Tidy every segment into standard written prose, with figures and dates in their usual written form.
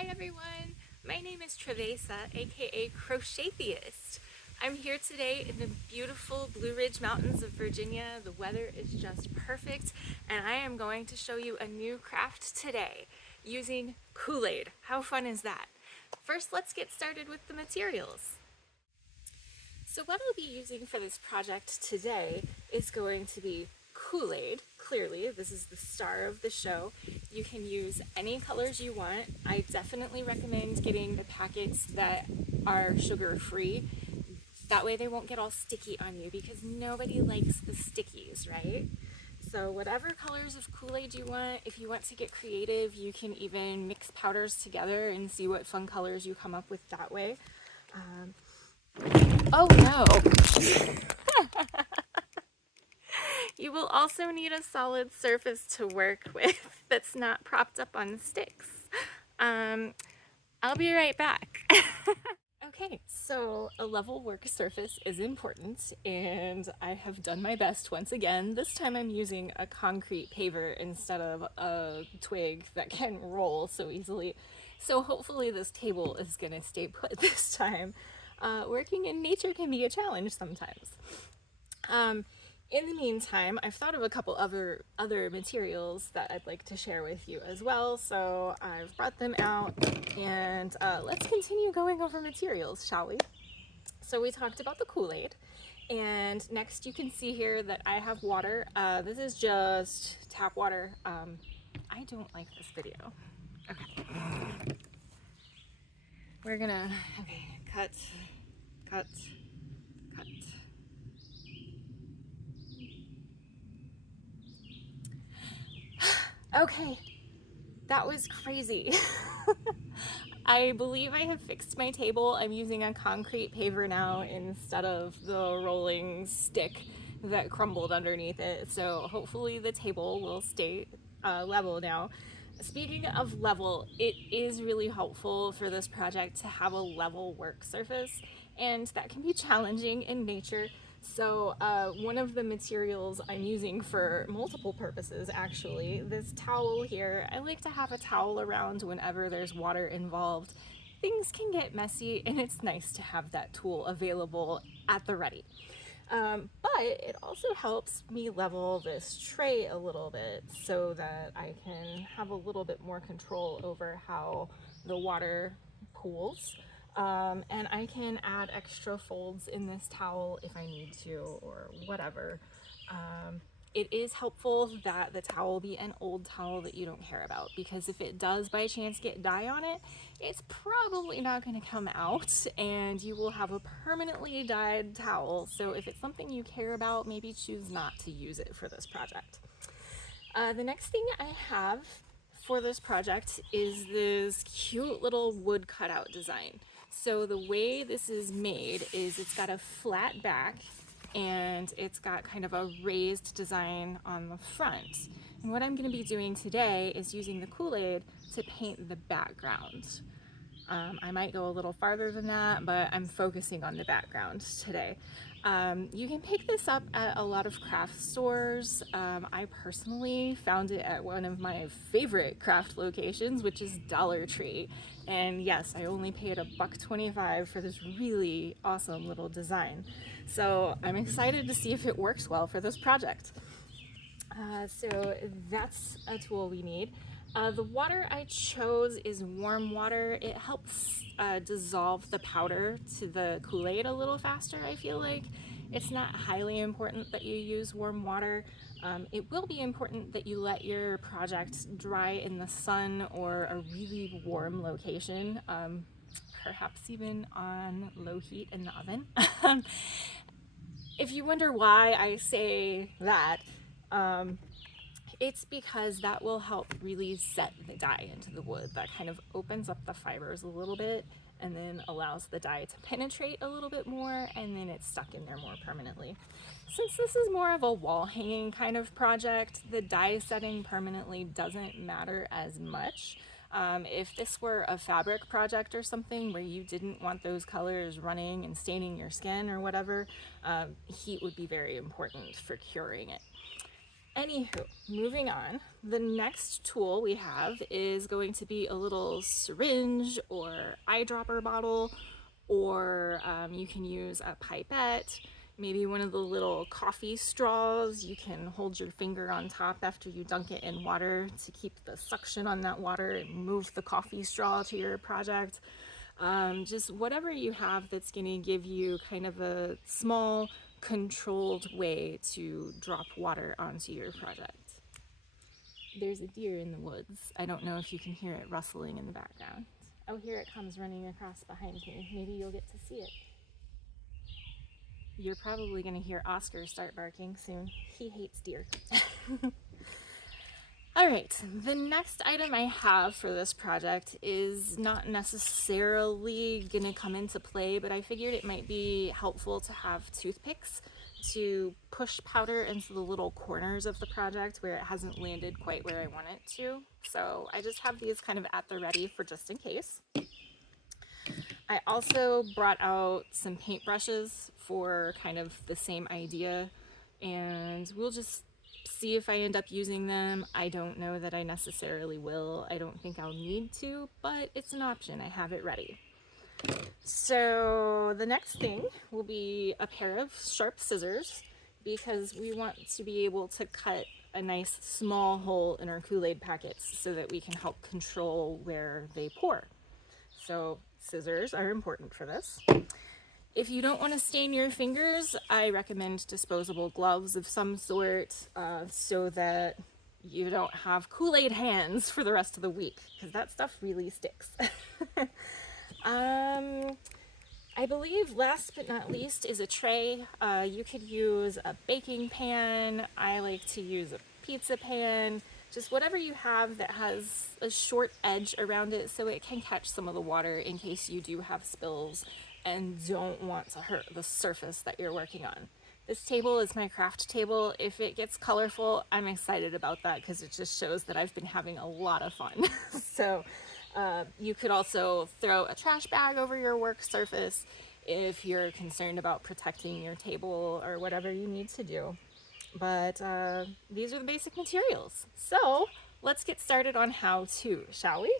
Hi everyone, my name is Teresa, aka Crochethiest. I'm here today in the beautiful Blue Ridge Mountains of Virginia. The weather is just perfect and I am going to show you a new craft today using Kool-Aid. How fun is that? First, let's get started with the materials. So what I'll be using for this project today is going to be Kool-Aid. Clearly, this is the star of the show. You can use any colors you want. I definitely recommend getting the packets that are sugar-free. That way they won't get all sticky on you because nobody likes the stickies, right? So whatever colors of Kool-Aid you want, if you want to get creative, you can even mix powders together and see what fun colors you come up with that way. Oh no! You will also need a solid surface to work with that's not propped up on sticks. I'll be right back. Okay, so a level work surface is important, and I have done my best once again. This time I'm using a concrete paver instead of a twig that can roll so easily. So hopefully this table is gonna stay put this time. Working in nature can be a challenge sometimes. In the meantime, I've thought of a couple other materials that I'd like to share with you as well, so I've brought them out, and let's continue going over materials, shall we? So we talked about the Kool-Aid, and next you can see here that I have water. This is just tap water. I don't like this video. Okay. We're gonna, cut. Okay, that was crazy. I believe I have fixed my table. I'm using a concrete paver now instead of the rolling stick that crumbled underneath it. So hopefully the table will stay level now. Speaking of level, it is really helpful for this project to have a level work surface, and that can be challenging in nature. So one of the materials I'm using for multiple purposes, actually, this towel here, I like to have a towel around whenever there's water involved. Things can get messy and it's nice to have that tool available at the ready. But it also helps me level this tray a little bit so that I can have a little bit more control over how the water pools. And I can add extra folds in this towel if I need to or whatever. It is helpful that the towel be an old towel that you don't care about, because if it does by chance get dye on it, it's probably not going to come out and you will have a permanently dyed towel. So if it's something you care about, maybe choose not to use it for this project. The next thing I have for this project is this cute little wood cutout design. So the way this is made is it's got a flat back and it's got kind of a raised design on the front. And what I'm going to be doing today is using the Kool-Aid to paint the background. I might go a little farther than that, but I'm focusing on the background today. You can pick this up at a lot of craft stores. I personally found it at one of my favorite craft locations, which is Dollar Tree. And yes, I only paid $1.25 for this really awesome little design. So I'm excited to see if it works well for this project. So that's a tool we need. The water I chose is warm water. It helps dissolve the powder to the Kool-Aid a little faster, I feel like. It's not highly important that you use warm water. It will be important that you let your project dry in the sun or a really warm location, perhaps even on low heat in the oven. If you wonder why I say that, it's because that will help really set the dye into the wood. That kind of opens up the fibers a little bit and then allows the dye to penetrate a little bit more, and then it's stuck in there more permanently. Since this is more of a wall hanging kind of project, the dye setting permanently doesn't matter as much. If this were a fabric project or something where you didn't want those colors running and staining your skin or whatever, heat would be very important for curing it. Anywho, moving on. the next tool we have is going to be a little syringe or eyedropper bottle, or you can use a pipette, maybe one of the little coffee straws. You can hold your finger on top after you dunk it in water to keep the suction on that water and move the coffee straw to your project. Just whatever you have that's going to give you kind of a small, controlled way to drop water onto your project. There's a deer in the woods. I don't know if you can hear it rustling in the background. Oh, here it comes running across behind me. Maybe you'll get to see it. You're probably going to hear Oscar start barking soon. He hates deer. All right, the next item I have for this project is not necessarily going to come into play, but I figured it might be helpful to have toothpicks to push powder into the little corners of the project where it hasn't landed quite where I want it to. So I just have these kind of at the ready for just in case. I also brought out some paintbrushes for kind of the same idea, and we'll just see if I end up using them. I don't know that I necessarily will. I don't think I'll need to, but it's an option. I have it ready. So the next thing will be a pair of sharp scissors, because we want to be able to cut a nice small hole in our Kool-Aid packets so that we can help control where they pour. So scissors are important for this. If you don't want to stain your fingers, I recommend disposable gloves of some sort, so that you don't have Kool-Aid hands for the rest of the week, because that stuff really sticks. I believe last but not least is a tray. You could use a baking pan. I like to use a pizza pan. Just whatever you have that has a short edge around it so it can catch some of the water in case you do have spills and don't want to hurt the surface that you're working on. This table is my craft table. If it gets colorful, I'm excited about that because it just shows that I've been having a lot of fun. So you could also throw a trash bag over your work surface if you're concerned about protecting your table or whatever you need to do. But these are the basic materials. So let's get started on how to, shall we?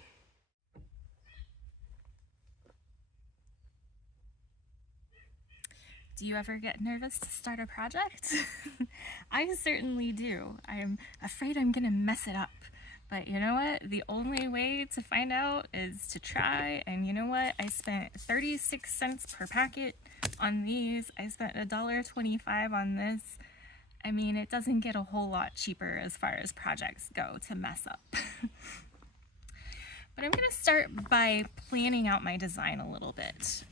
Do you ever get nervous to start a project? I certainly do. I'm afraid I'm gonna mess it up. But you know what? The only way to find out is to try. And you know what? I spent 36 cents per packet on these. I spent $1.25 on this. I mean, it doesn't get a whole lot cheaper as far as projects go to mess up. But I'm gonna start by planning out my design a little bit.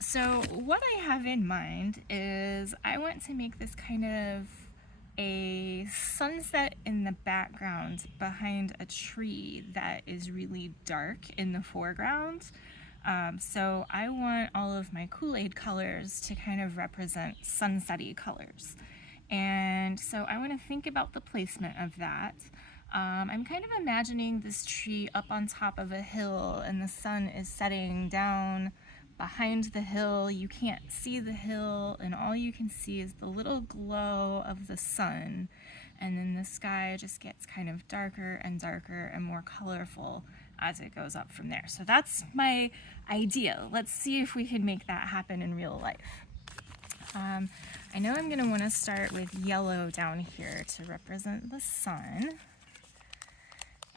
So what I have in mind is I want to make this kind of a sunset in the background behind a tree that is really dark in the foreground. So I want all of my Kool-Aid colors to kind of represent sunsetty colors. And so I want to think about the placement of that. I'm kind of imagining this tree up on top of a hill and the sun is setting down behind the hill. You can't see the hill and all you can see is the little glow of the sun, and then the sky just gets kind of darker and darker and more colorful as it goes up from there. So that's my idea. Let's see if we can make that happen in real life. I know I'm going to want to start with yellow down here to represent the sun.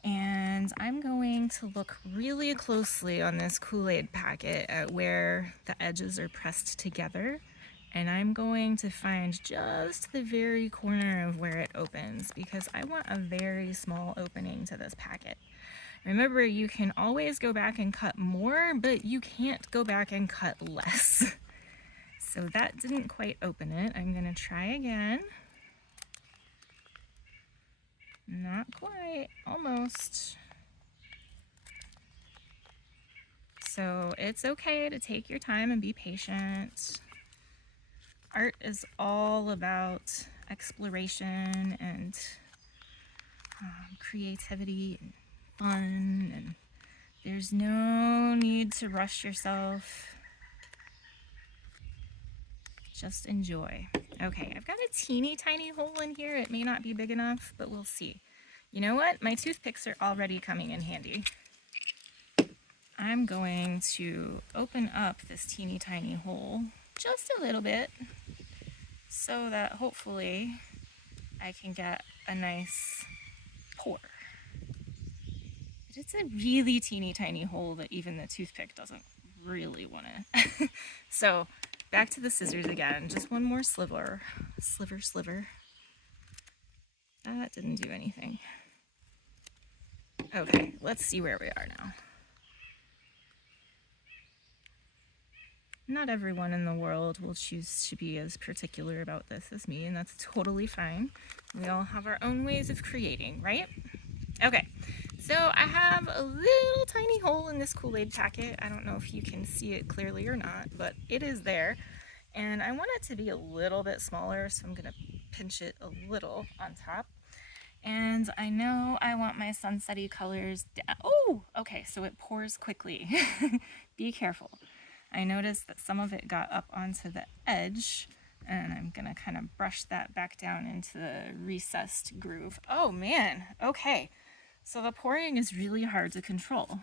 And I'm going to look really closely on this Kool-Aid packet at where the edges are pressed together. And I'm going to find just the very corner of where it opens because I want a very small opening to this packet. Remember, you can always go back and cut more, but you can't go back and cut less. So that didn't quite open it. I'm going to try again. Not quite, almost. So it's okay to take your time and be patient. Art is all about exploration and creativity and fun, and there's no need to rush yourself. Just enjoy. Okay, I've got a teeny tiny hole in here. It may not be big enough, but we'll see. You know what? My toothpicks are already coming in handy. I'm going to open up this teeny tiny hole just a little bit so that hopefully I can get a nice pour. It's a really teeny tiny hole that even the toothpick doesn't really want to. So back to the scissors again, just one more sliver. That didn't do anything. Okay, let's see where we are now. Not everyone in the world will choose to be as particular about this as me, and that's totally fine. We all have our own ways of creating, right? Okay, so I have a little tiny hole in this Kool-Aid packet. I don't know if you can see it clearly or not, but it is there. And I want it to be a little bit smaller, so I'm gonna pinch it a little on top. And I know I want my sunsetty colors down. Oh, okay, so it pours quickly. Be careful. I noticed that some of it got up onto the edge, and I'm gonna kind of brush that back down into the recessed groove. Oh man, okay. So the pouring is really hard to control.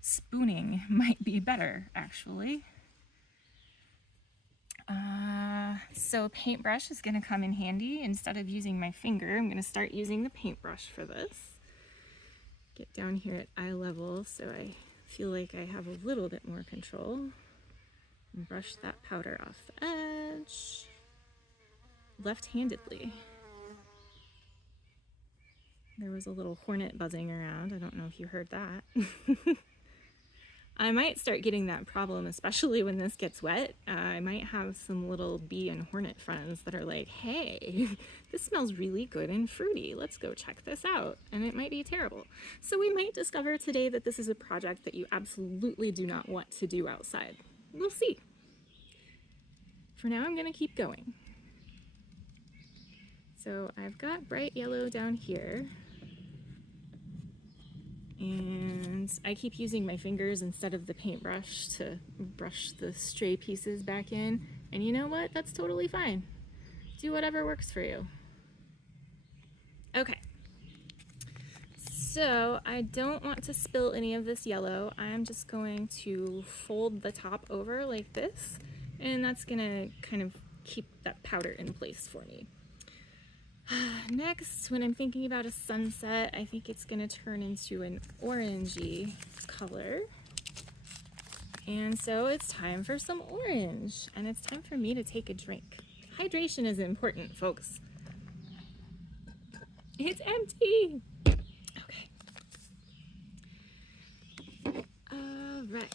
Spooning might be better, actually. So paintbrush is gonna come in handy. Instead of using my finger, I'm gonna start using the paintbrush for this. Get down here at eye level so I feel like I have a little bit more control. And brush that powder off the edge. Left-handedly. There was a little hornet buzzing around. I don't know if you heard that. I might start getting that problem, especially when this gets wet. I might have some little bee and hornet friends that are like, hey, this smells really good and fruity. Let's go check this out. And it might be terrible. So we might discover today that this is a project that you absolutely do not want to do outside. We'll see. For now, I'm going to keep going. So I've got bright yellow down here. And I keep using my fingers instead of the paintbrush to brush the stray pieces back in. And you know what? That's totally fine. Do whatever works for you. Okay. So I don't want to spill any of this yellow. I'm just going to fold the top over like this. And that's gonna kind of keep that powder in place for me. Next, when I'm thinking about a sunset, I think it's going to turn into an orangey color. And so it's time for some orange. And it's time for me to take a drink. Hydration is important, folks. It's empty! Okay. All right.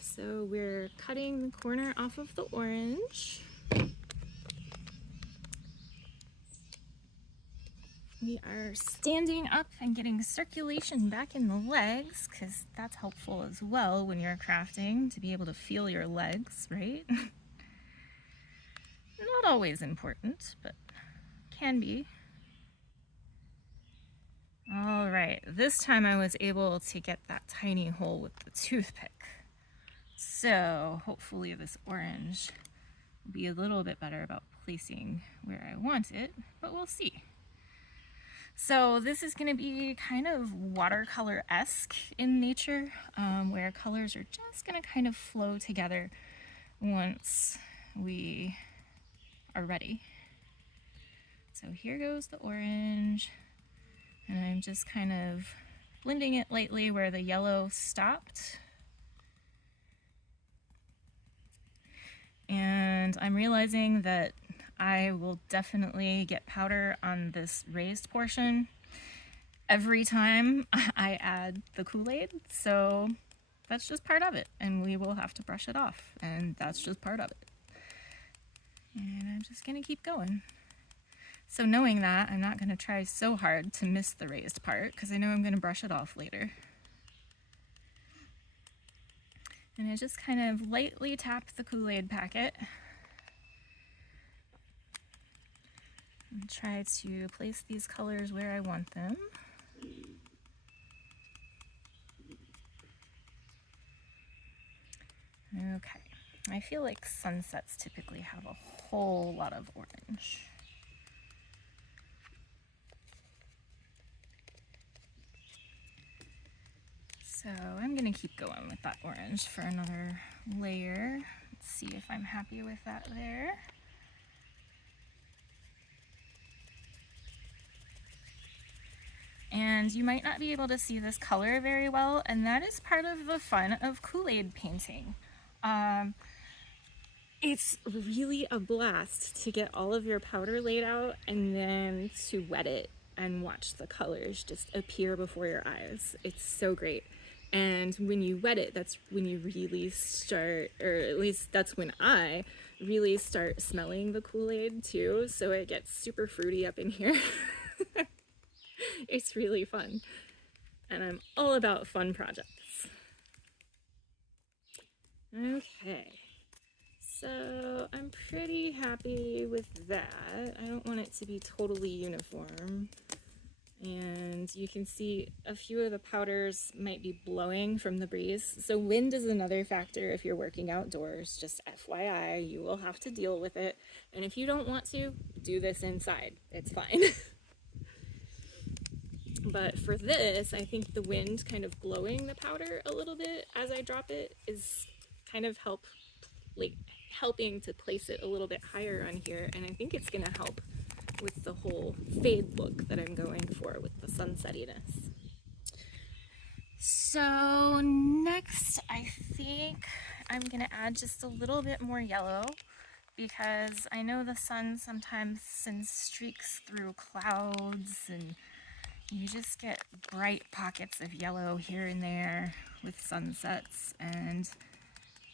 So we're cutting the corner off of the orange. We are standing up and getting circulation back in the legs, because that's helpful as well when you're crafting, to be able to feel your legs, right? Not always important, but can be. All right, this time I was able to get that tiny hole with the toothpick. So hopefully this orange will be a little bit better about placing where I want it, but we'll see. So this is going to be kind of watercolor-esque in nature, where colors are just going to kind of flow together once we are ready. So here goes the orange, and I'm just kind of blending it lightly where the yellow stopped. And I'm realizing that I will definitely get powder on this raised portion every time I add the Kool-Aid, so that's just part of it, and we will have to brush it off, and that's just part of it. And I'm just gonna keep going. So knowing that, I'm not gonna try so hard to miss the raised part, because I know I'm gonna brush it off later. And I just kind of lightly tap the Kool-Aid packet and try to place these colors where I want them. Okay, I feel like sunsets typically have a whole lot of orange. So I'm gonna keep going with that orange for another layer. Let's see if I'm happy with that there. And you might not be able to see this color very well, and that is part of the fun of Kool-Aid painting. It's really a blast to get all of your powder laid out and then to wet it and watch the colors just appear before your eyes. It's so great. And when you wet it, that's when you really start, or at least that's when I really start smelling the Kool-Aid too. So it gets super fruity up in here. It's really fun. And I'm all about fun projects. Okay. So I'm pretty happy with that. I don't want it to be totally uniform. And you can see a few of the powders might be blowing from the breeze. So wind is another factor if you're working outdoors. Just FYI, you will have to deal with it. And if you don't want to, do this inside. It's fine. But for this, I think the wind kind of blowing the powder a little bit as I drop it is kind of helping to place it a little bit higher on here, and I think it's gonna help with the whole fade look that I'm going for with the sunsettiness. So next, I think I'm gonna add just a little bit more yellow, because I know the sun sometimes sends streaks through clouds and you just get bright pockets of yellow here and there with sunsets, and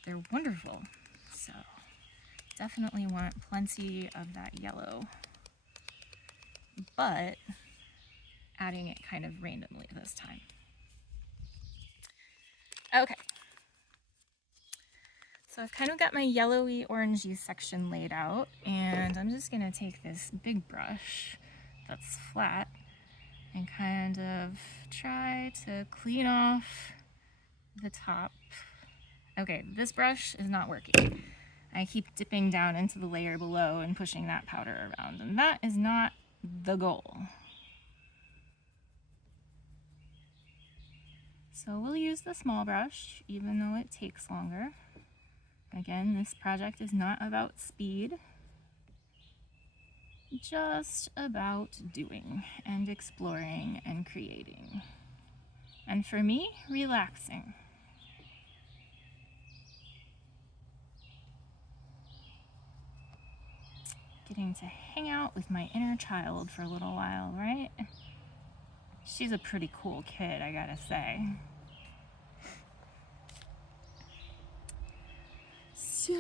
they're wonderful. So definitely want plenty of that yellow, but adding it kind of randomly this time. Okay, so I've kind of got my yellowy orangey section laid out, and I'm just gonna take this big brush that's flat and kind of try to clean off the top. Okay, this brush is not working. I keep dipping down into the layer below and pushing that powder around, and that is not the goal. So we'll use the small brush, even though it takes longer. Again, this project is not about speed, just about doing and exploring and creating. And for me, relaxing. Getting to hang out with my inner child for a little while, right? She's a pretty cool kid, I gotta say. So,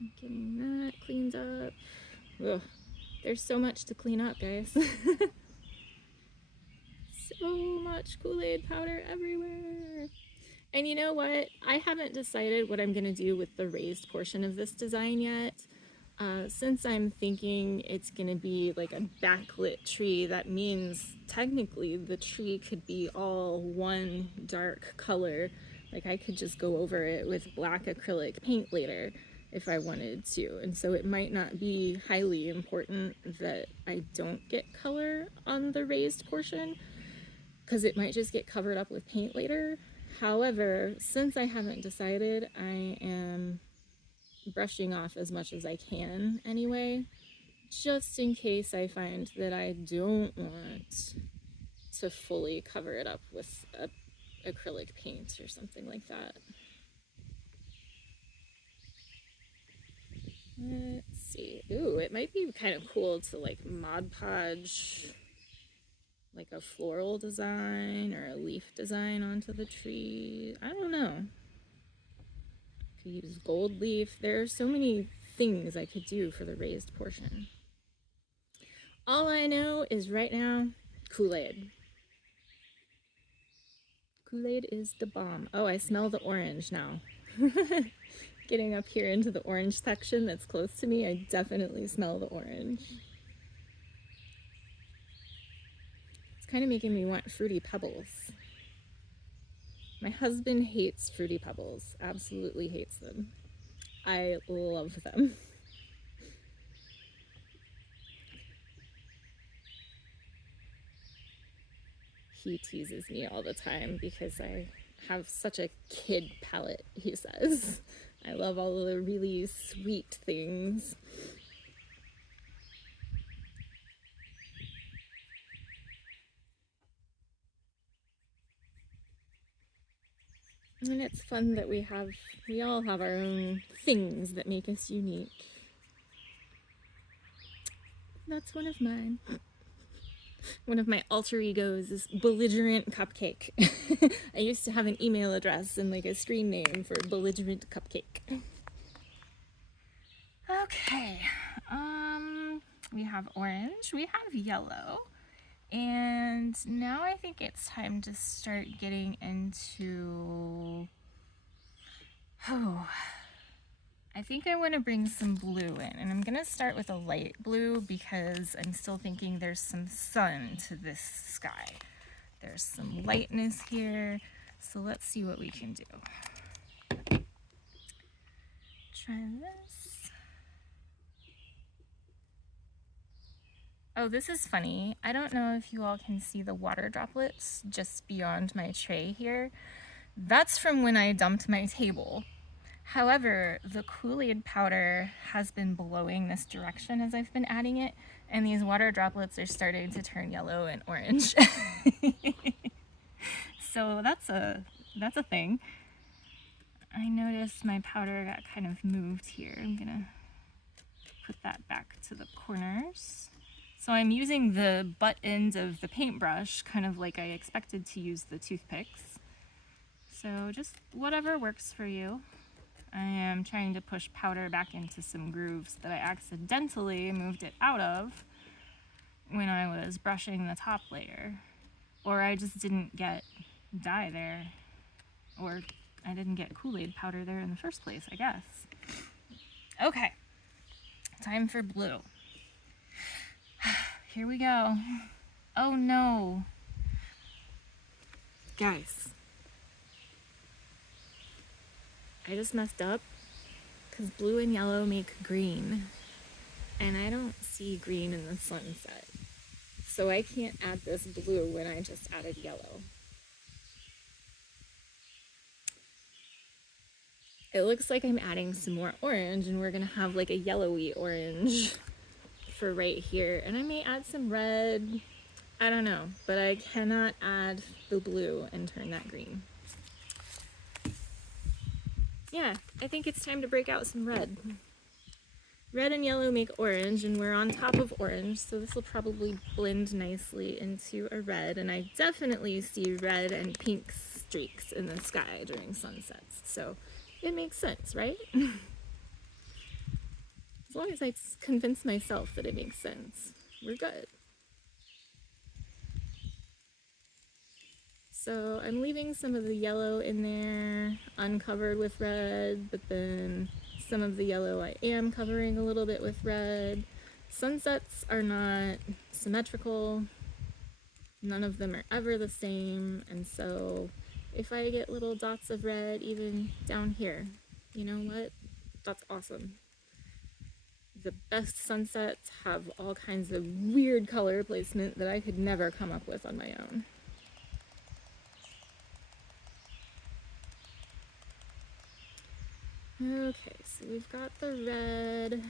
I'm getting that cleaned up. Ugh, there's so much to clean up, guys. So much Kool-Aid powder everywhere. And you know what? I haven't decided what I'm gonna do with the raised portion of this design yet. Since I'm thinking it's gonna be like a backlit tree, that means technically the tree could be all one dark color. Like I could just go over it with black acrylic paint later if I wanted to. And so it might not be highly important that I don't get color on the raised portion, because it might just get covered up with paint later. However, since I haven't decided, I am brushing off as much as I can anyway, just in case I find that I don't want to fully cover it up with acrylic paint or something like that. Let's see. Ooh, it might be kind of cool to like Mod Podge like a floral design or a leaf design onto the tree. I don't know. Could use gold leaf. There are so many things I could do for the raised portion. All I know is right now, Kool-Aid. Kool-Aid is the bomb. Oh, I smell the orange now. Getting up here into the orange section that's close to me, I definitely smell the orange. Kind of making me want Fruity Pebbles. My husband hates Fruity Pebbles, absolutely hates them. I love them. He teases me all the time because I have such a kid palette, he says. I love all the really sweet things. And it's fun that we all have our own things that make us unique. That's one of mine. One of my alter egos is Belligerent Cupcake. I used to have an email address and like a screen name for Belligerent Cupcake. Okay, we have orange, we have yellow, and now I think it's time to start getting into, I think I want to bring some blue in, and I'm going to start with a light blue because I'm still thinking there's some sun to this sky. There's some lightness here, so let's see what we can do. Try this. Oh, this is funny. I don't know if you all can see the water droplets just beyond my tray here. That's from when I dumped my table. However, the Kool-Aid powder has been blowing this direction as I've been adding it, and these water droplets are starting to turn yellow and orange. So that's a thing. I noticed my powder got kind of moved here. I'm gonna put that back to the corners. So I'm using the butt end of the paintbrush, kind of like I expected to use the toothpicks. So just whatever works for you. I am trying to push powder back into some grooves that I accidentally moved it out of when I was brushing the top layer. Or I just didn't get dye there. Or I didn't get Kool-Aid powder there in the first place, I guess. Okay, time for blue. Here we go. Oh no. Guys, I just messed up because blue and yellow make green, and I don't see green in the sunset. So I can't add this blue when I just added yellow. It looks like I'm adding some more orange, and we're gonna have like a yellowy orange for right here. And I may add some red, I don't know, but I cannot add the blue and turn that green. Yeah, I think it's time to break out some red. Red and yellow make orange, and we're on top of orange, so this will probably blend nicely into a red, and I definitely see red and pink streaks in the sky during sunsets, so it makes sense, right? As long as I convince myself that it makes sense, we're good. So I'm leaving some of the yellow in there uncovered with red, but then some of the yellow I am covering a little bit with red. Sunsets are not symmetrical. None of them are ever the same, and so if I get little dots of red even down here, you know what? That's awesome. The best sunsets have all kinds of weird color placement that I could never come up with on my own. Okay, so we've got the red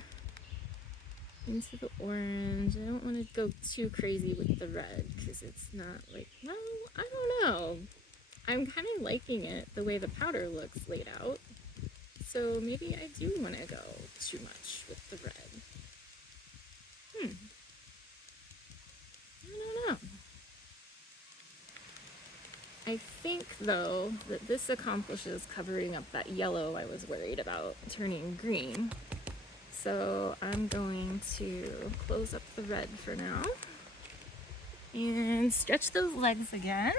into the orange. I don't want to go too crazy with the red because it's not like, well, I don't know. I'm kind of liking it the way the powder looks laid out. So maybe I do want to go too much with the red. I don't know. I think, though, that this accomplishes covering up that yellow I was worried about turning green. So I'm going to close up the red for now and stretch those legs again.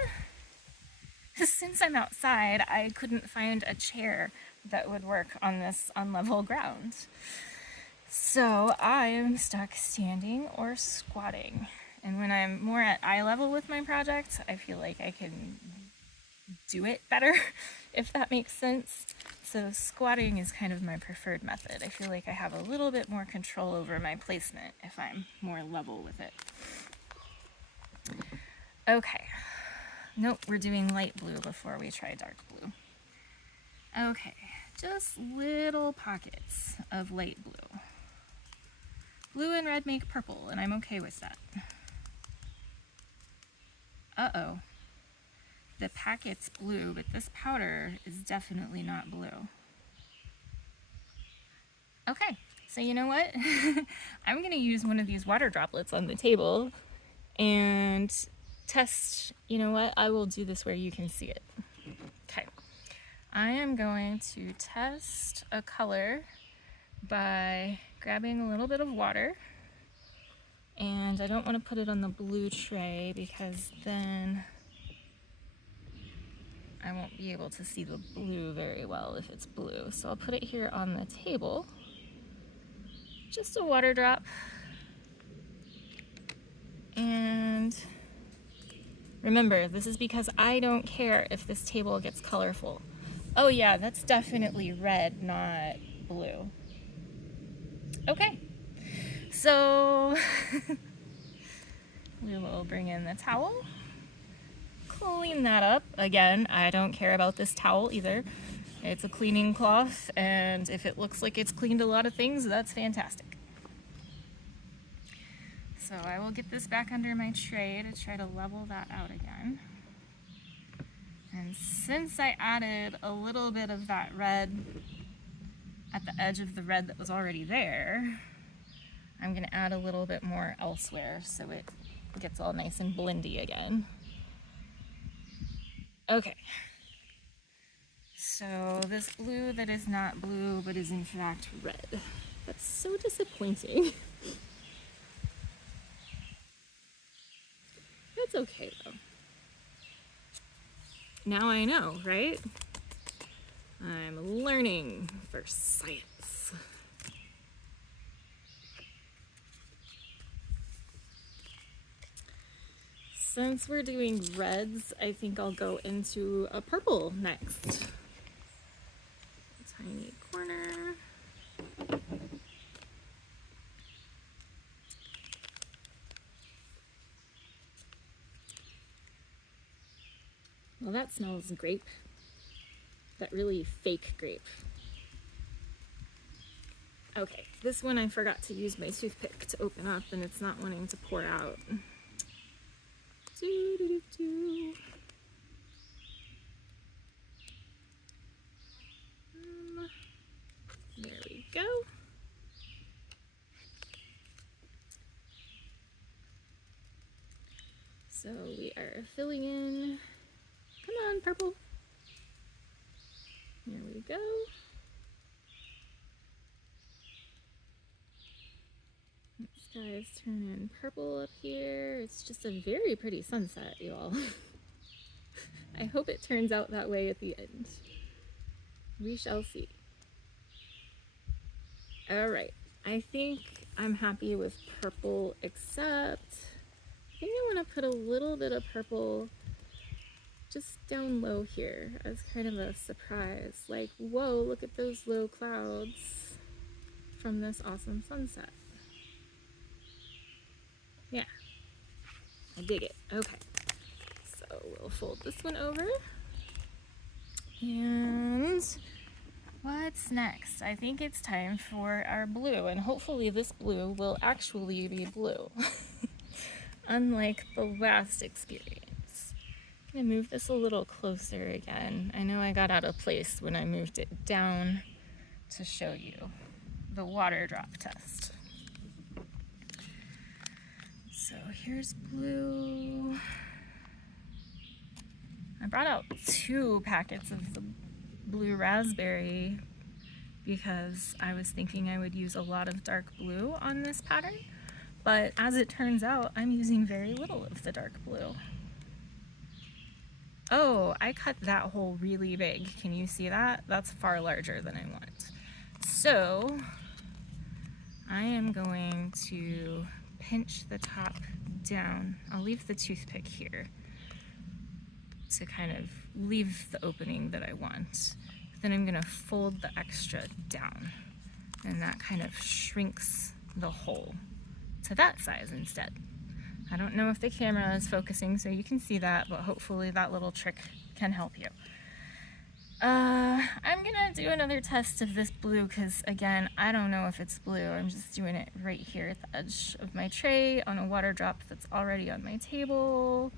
Since I'm outside, I couldn't find a chair that would work on this unlevel ground. So I am stuck standing or squatting. And when I'm more at eye level with my project, I feel like I can do it better, if that makes sense. So squatting is kind of my preferred method. I feel like I have a little bit more control over my placement if I'm more level with it. Okay, Nope, we're doing light blue before we try dark blue. Okay, just little pockets of light blue. Blue and red make purple, and I'm okay with that. Uh-oh. The packet's blue, but this powder is definitely not blue. Okay, so you know what? I'm going to use one of these water droplets on the table and test, you know what? I will do this where you can see it. Okay. I am going to test a color by grabbing a little bit of water, and I don't want to put it on the blue tray because then I won't be able to see the blue very well if it's blue. So I'll put it here on the table. Just a water drop. And remember, this is because I don't care if this table gets colorful. Oh yeah, that's definitely red, not blue. Okay, so we will bring in the towel, clean that up. Again, I don't care about this towel either. It's a cleaning cloth, and if it looks like it's cleaned a lot of things, that's fantastic. So I will get this back under my tray to try to level that out again. And since I added a little bit of that red at the edge of the red that was already there, I'm going to add a little bit more elsewhere so it gets all nice and blendy again. Okay. So this blue that is not blue but is in fact red. That's so disappointing. That's okay though. Now I know, right? I'm learning for science. Since we're doing reds, I think I'll go into a purple next. A tiny corner. Well, that smells grape. That really fake grape. Okay, this one I forgot to use my toothpick to open up and it's not wanting to pour out. There we go. So we are filling in. Come on, purple. Here we go. This guy's turning purple up here. It's just a very pretty sunset, y'all. I hope it turns out that way at the end. We shall see. All right, I think I'm happy with purple, except I think I want to put a little bit of purple just down low here as kind of a surprise. Like, whoa, look at those low clouds from this awesome sunset. Yeah, I dig it. Okay, so we'll fold this one over. And what's next? I think it's time for our blue, and hopefully this blue will actually be blue. Unlike the last experience. I'm gonna move this a little closer again. I know I got out of place when I moved it down to show you the water drop test. So here's blue. I brought out 2 packets of the blue raspberry because I was thinking I would use a lot of dark blue on this pattern, but as it turns out, I'm using very little of the dark blue. Oh, I cut that hole really big. Can you see that? That's far larger than I want. So I am going to pinch the top down. I'll leave the toothpick here to kind of leave the opening that I want. Then I'm gonna fold the extra down, and that kind of shrinks the hole to that size instead. I don't know if the camera is focusing so you can see that, but hopefully that little trick can help you. I'm gonna do another test of this blue because, again, I don't know if it's blue. I'm just doing it right here at the edge of my tray on a water drop that's already on my table.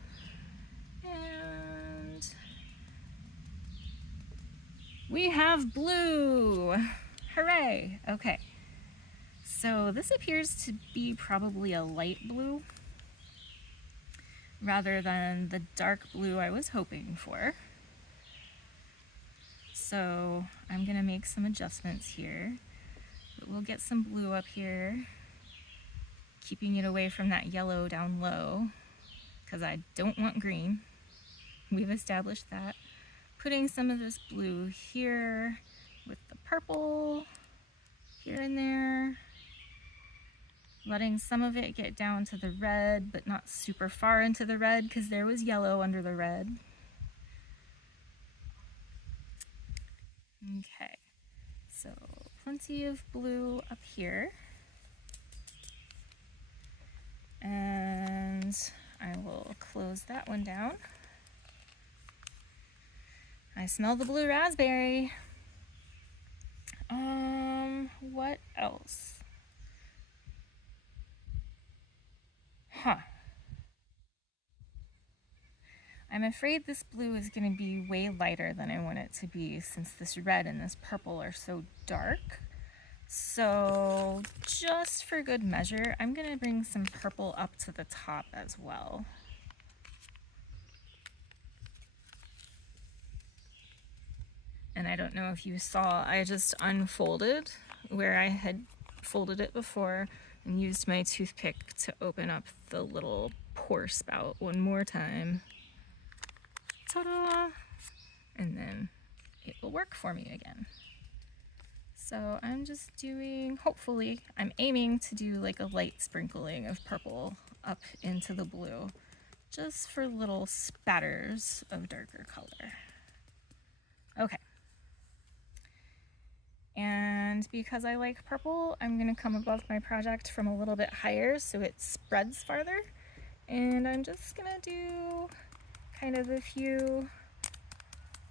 And we have blue! Hooray! Okay. So this appears to be probably a light blue rather than the dark blue I was hoping for. So I'm gonna make some adjustments here, but we'll get some blue up here, keeping it away from that yellow down low, because I don't want green. We've established that. Putting some of this blue here with the purple here and there. Letting some of it get down to the red, but not super far into the red, because there was yellow under the red. Okay, so plenty of blue up here. And I will close that one down. I smell the blue raspberry. What else? Huh. I'm afraid this blue is going to be way lighter than I want it to be since this red and this purple are so dark. So just for good measure, I'm going to bring some purple up to the top as well. And I don't know if you saw, I just unfolded where I had folded it before and used my toothpick to open up the little pour spout one more time. Ta-da! And then it will work for me again. So I'm just doing, hopefully, I'm aiming to do like a light sprinkling of purple up into the blue, just for little spatters of darker color. Okay. And because I like purple, I'm going to come above my project from a little bit higher so it spreads farther. And I'm just going to do kind of a few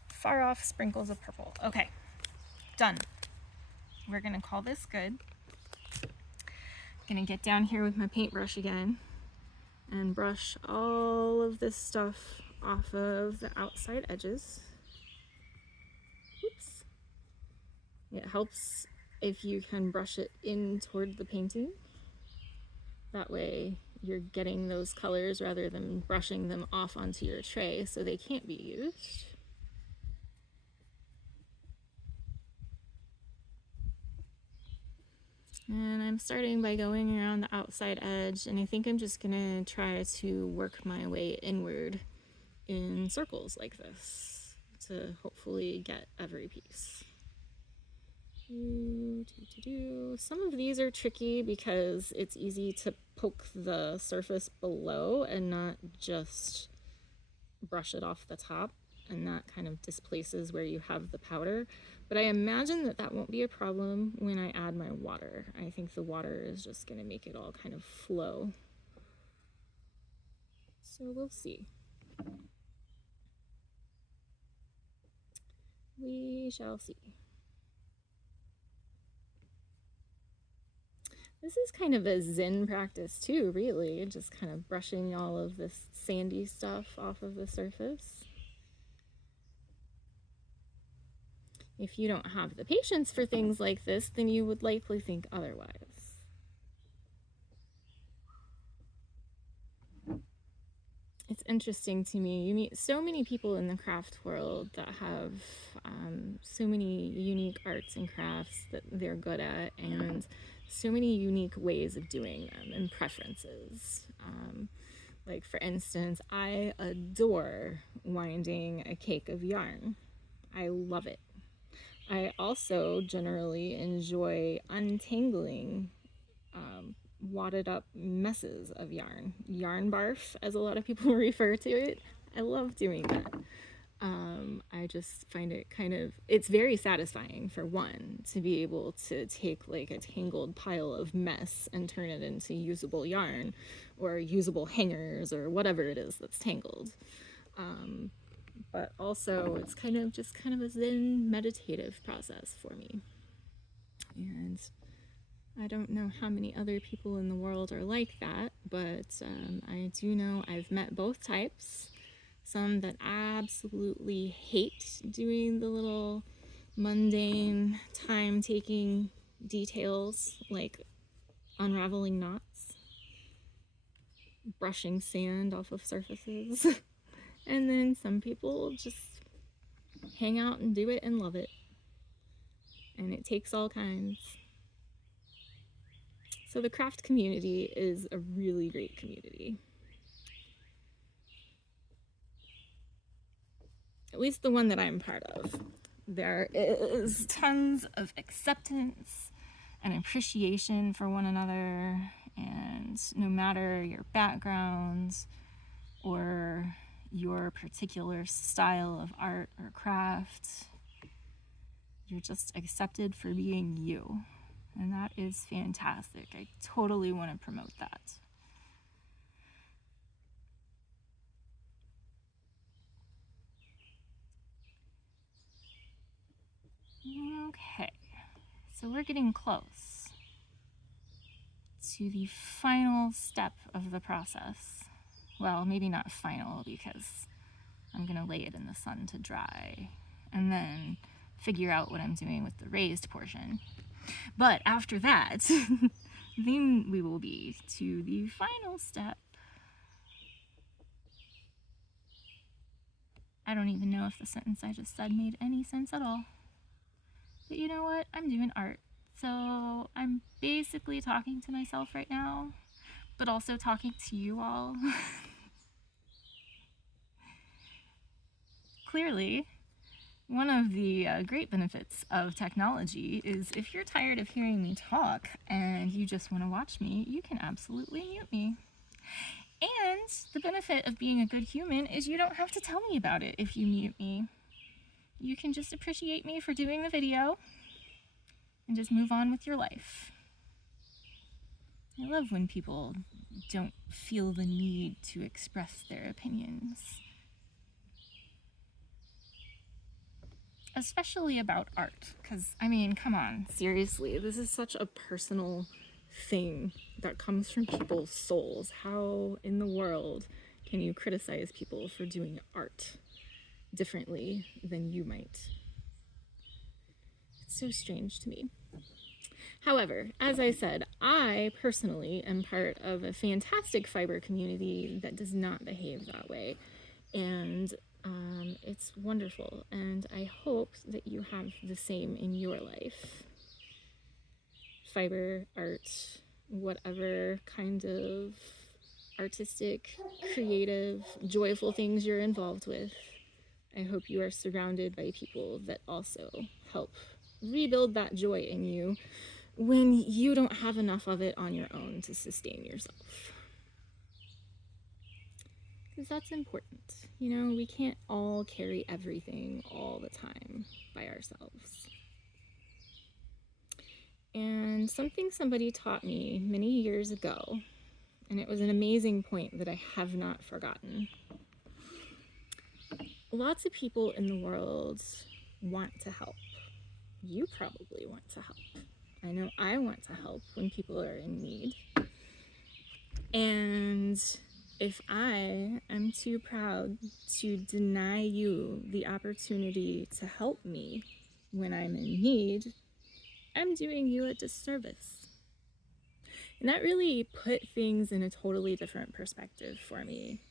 far off sprinkles of purple. Okay, done. We're going to call this good. I'm going to get down here with my paintbrush again and brush all of this stuff off of the outside edges. Oops. It helps if you can brush it in toward the painting. That way you're getting those colors rather than brushing them off onto your tray so they can't be used. And I'm starting by going around the outside edge, and I think I'm just gonna try to work my way inward in circles like this to hopefully get every piece. Some of these are tricky because it's easy to poke the surface below and not just brush it off the top, and that kind of displaces where you have the powder. But I imagine that that won't be a problem when I add my water. I think the water is just going to make it all kind of flow. So we'll see. We shall see. This is kind of a zen practice too, really, just kind of brushing all of this sandy stuff off of the surface. If you don't have the patience for things like this, then you would likely think otherwise. It's interesting to me. You meet so many people in the craft world that have so many unique arts and crafts that they're good at, and so many unique ways of doing them and preferences. Like for instance, I adore winding a cake of yarn. I love it. I also generally enjoy untangling wadded up messes of yarn. Yarn barf, as a lot of people refer to it. I love doing that. I just find it it's very satisfying, for one, to be able to take like a tangled pile of mess and turn it into usable yarn or usable hangers or whatever it is that's tangled. But also it's kind of a zen meditative process for me. And I don't know how many other people in the world are like that, but I do know I've met both types. Some that absolutely hate doing the little mundane, time-taking details like unraveling knots, brushing sand off of surfaces. And then some people just hang out and do it and love it. And it takes all kinds. So the craft community is a really great community. At least the one that I'm part of. There is tons of acceptance and appreciation for one another, and no matter your background or your particular style of art or craft, you're just accepted for being you. And that is fantastic. I totally want to promote that. Okay, so we're getting close to the final step of the process. Well, maybe not final, because I'm gonna lay it in the sun to dry and then figure out what I'm doing with the raised portion. But after that, then we will be to the final step. I don't even know if the sentence I just said made any sense at all. But you know what? I'm doing art. So I'm basically talking to myself right now, but also talking to you all. Clearly, one of the great benefits of technology is if you're tired of hearing me talk and you just want to watch me, you can absolutely mute me. And the benefit of being a good human is you don't have to tell me about it if you mute me. You can just appreciate me for doing the video and just move on with your life. I love when people don't feel the need to express their opinions. Especially about art, because, I mean, come on, seriously, this is such a personal thing that comes from people's souls. How in the world can you criticize people for doing art differently than you might? It's so strange to me. However, as I said, I personally am part of a fantastic fiber community that does not behave that way. And it's wonderful, and I hope that you have the same in your life. Fiber, art, whatever kind of artistic, creative, joyful things you're involved with, I hope you are surrounded by people that also help rebuild that joy in you when you don't have enough of it on your own to sustain yourself. Because that's important. You know, we can't all carry everything all the time by ourselves. And something somebody taught me many years ago, and it was an amazing point that I have not forgotten. Lots of people in the world want to help. You probably want to help. I know I want to help when people are in need. And if I am too proud to deny you the opportunity to help me when I'm in need, I'm doing you a disservice. And that really put things in a totally different perspective for me.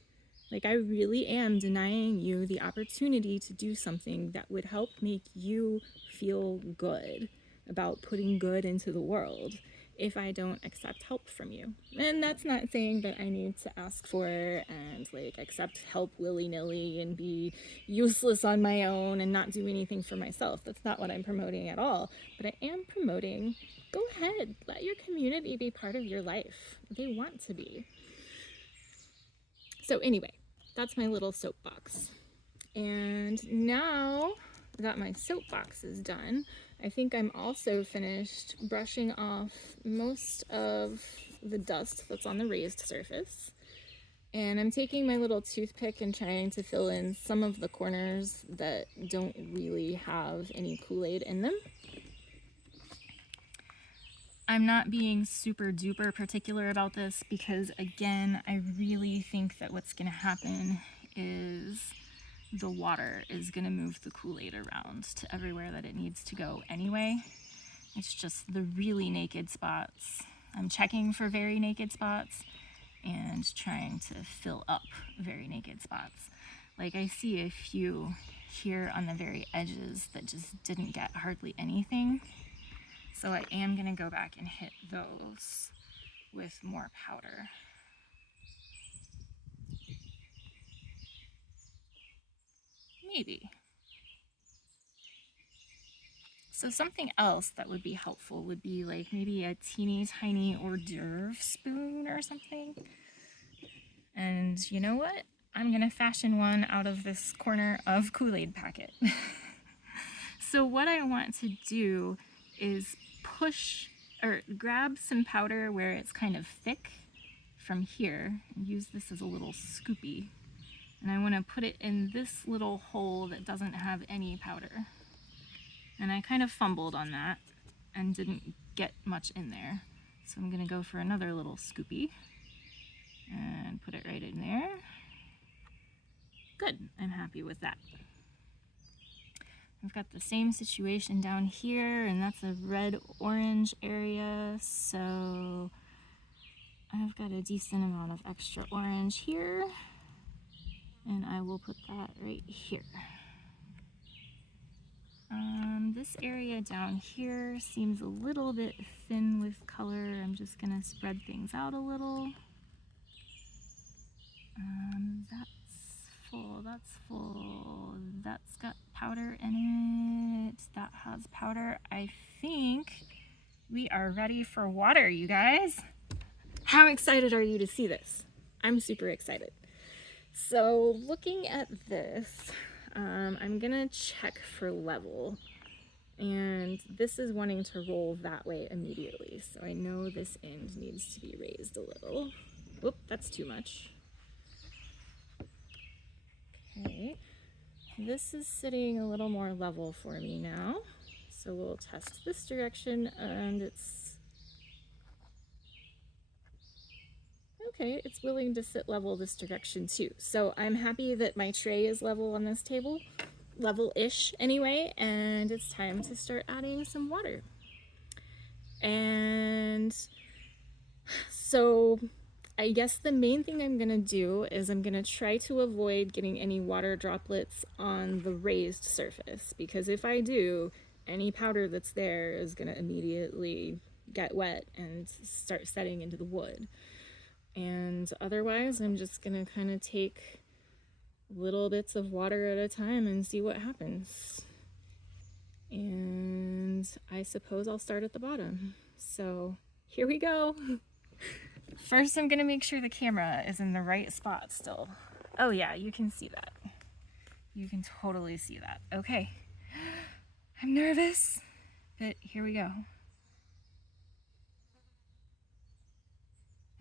Like, I really am denying you the opportunity to do something that would help make you feel good about putting good into the world if I don't accept help from you. And that's not saying that I need to ask for and like accept help willy-nilly and be useless on my own and not do anything for myself. That's not what I'm promoting at all. But I am promoting, go ahead, let your community be part of your life. They want to be. So anyway, that's my little soapbox. And now that my soapbox is done, I think I'm also finished brushing off most of the dust that's on the raised surface. And I'm taking my little toothpick and trying to fill in some of the corners that don't really have any Kool-Aid in them. I'm not being super duper particular about this because, again, I really think that what's going to happen is the water is going to move the Kool-Aid around to everywhere that it needs to go anyway. It's just the really naked spots. I'm checking for very naked spots and trying to fill up very naked spots. Like I see a few here on the very edges that just didn't get hardly anything. So I am gonna go back and hit those with more powder. Maybe. So something else that would be helpful would be like maybe a teeny tiny hors d'oeuvre spoon or something. And you know what? I'm gonna fashion one out of this corner of Kool-Aid packet. So what I want to do is push or grab some powder where it's kind of thick from here and use this as a little scoopy. And I want to put it in this little hole that doesn't have any powder. And I kind of fumbled on that and didn't get much in there. So I'm going to go for another little scoopy and put it right in there. Good, I'm happy with that. I've got the same situation down here, and that's a red-orange area, so I've got a decent amount of extra orange here, and I will put that right here. This area down here seems a little bit thin with color. I'm just gonna spread things out a little. That's full, that's full. That's got powder in it. That has powder. I think we are ready for water, you guys. How excited are you to see this? I'm super excited. So looking at this, I'm gonna check for level. And this is wanting to roll that way immediately. So I know this end needs to be raised a little. Whoop, that's too much. Okay, this is sitting a little more level for me now. So we'll test this direction, and it's okay, it's willing to sit level this direction too. So I'm happy that my tray is level on this table, level-ish anyway, and it's time to start adding some water. And so I guess the main thing I'm gonna do is I'm gonna try to avoid getting any water droplets on the raised surface, because if I do, any powder that's there is gonna immediately get wet and start setting into the wood. And otherwise, I'm just gonna kind of take little bits of water at a time and see what happens. And I suppose I'll start at the bottom. So here we go. First, I'm gonna make sure the camera is in the right spot still. Oh yeah, you can see that. You can totally see that. Okay, I'm nervous, but here we go.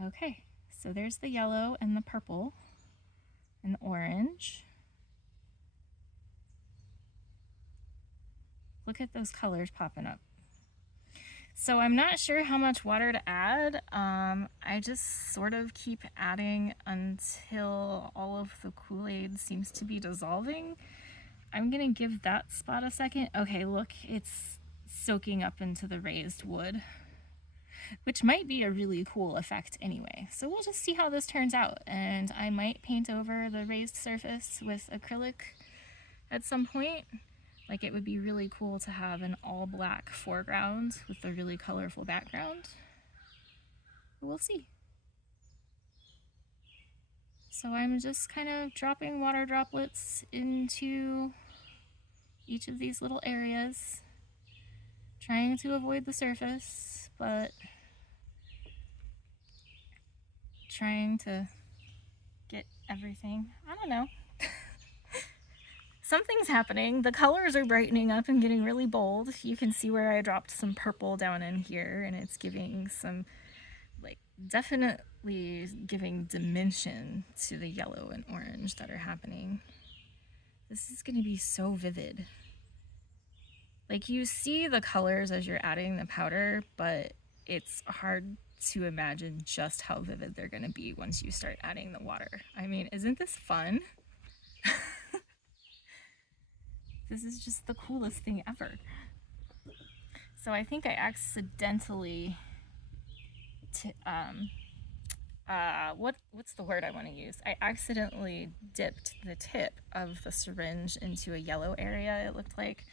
Okay, so there's the yellow and the purple and the orange. Look at those colors popping up. So I'm not sure how much water to add. I just sort of keep adding until all of the Kool-Aid seems to be dissolving. I'm gonna give that spot a second. Okay, look, it's soaking up into the raised wood, which might be a really cool effect anyway. So we'll just see how this turns out. And I might paint over the raised surface with acrylic at some point. Like, it would be really cool to have an all black foreground with a really colorful background. We'll see. So I'm just kind of dropping water droplets into each of these little areas, trying to avoid the surface, but trying to get everything, I don't know. something's happening. The colors are brightening up and getting really bold. You can see where I dropped some purple down in here, and it's giving some, like, definitely giving dimension to the yellow and orange that are happening. This is going to be so vivid. Like, you see the colors as you're adding the powder, but it's hard to imagine just how vivid they're going to be once you start adding the water. I mean, isn't this fun? This is just the coolest thing ever. So I think I accidentally, what's the word I want to use? I accidentally dipped the tip of the syringe into a yellow area, it looked like,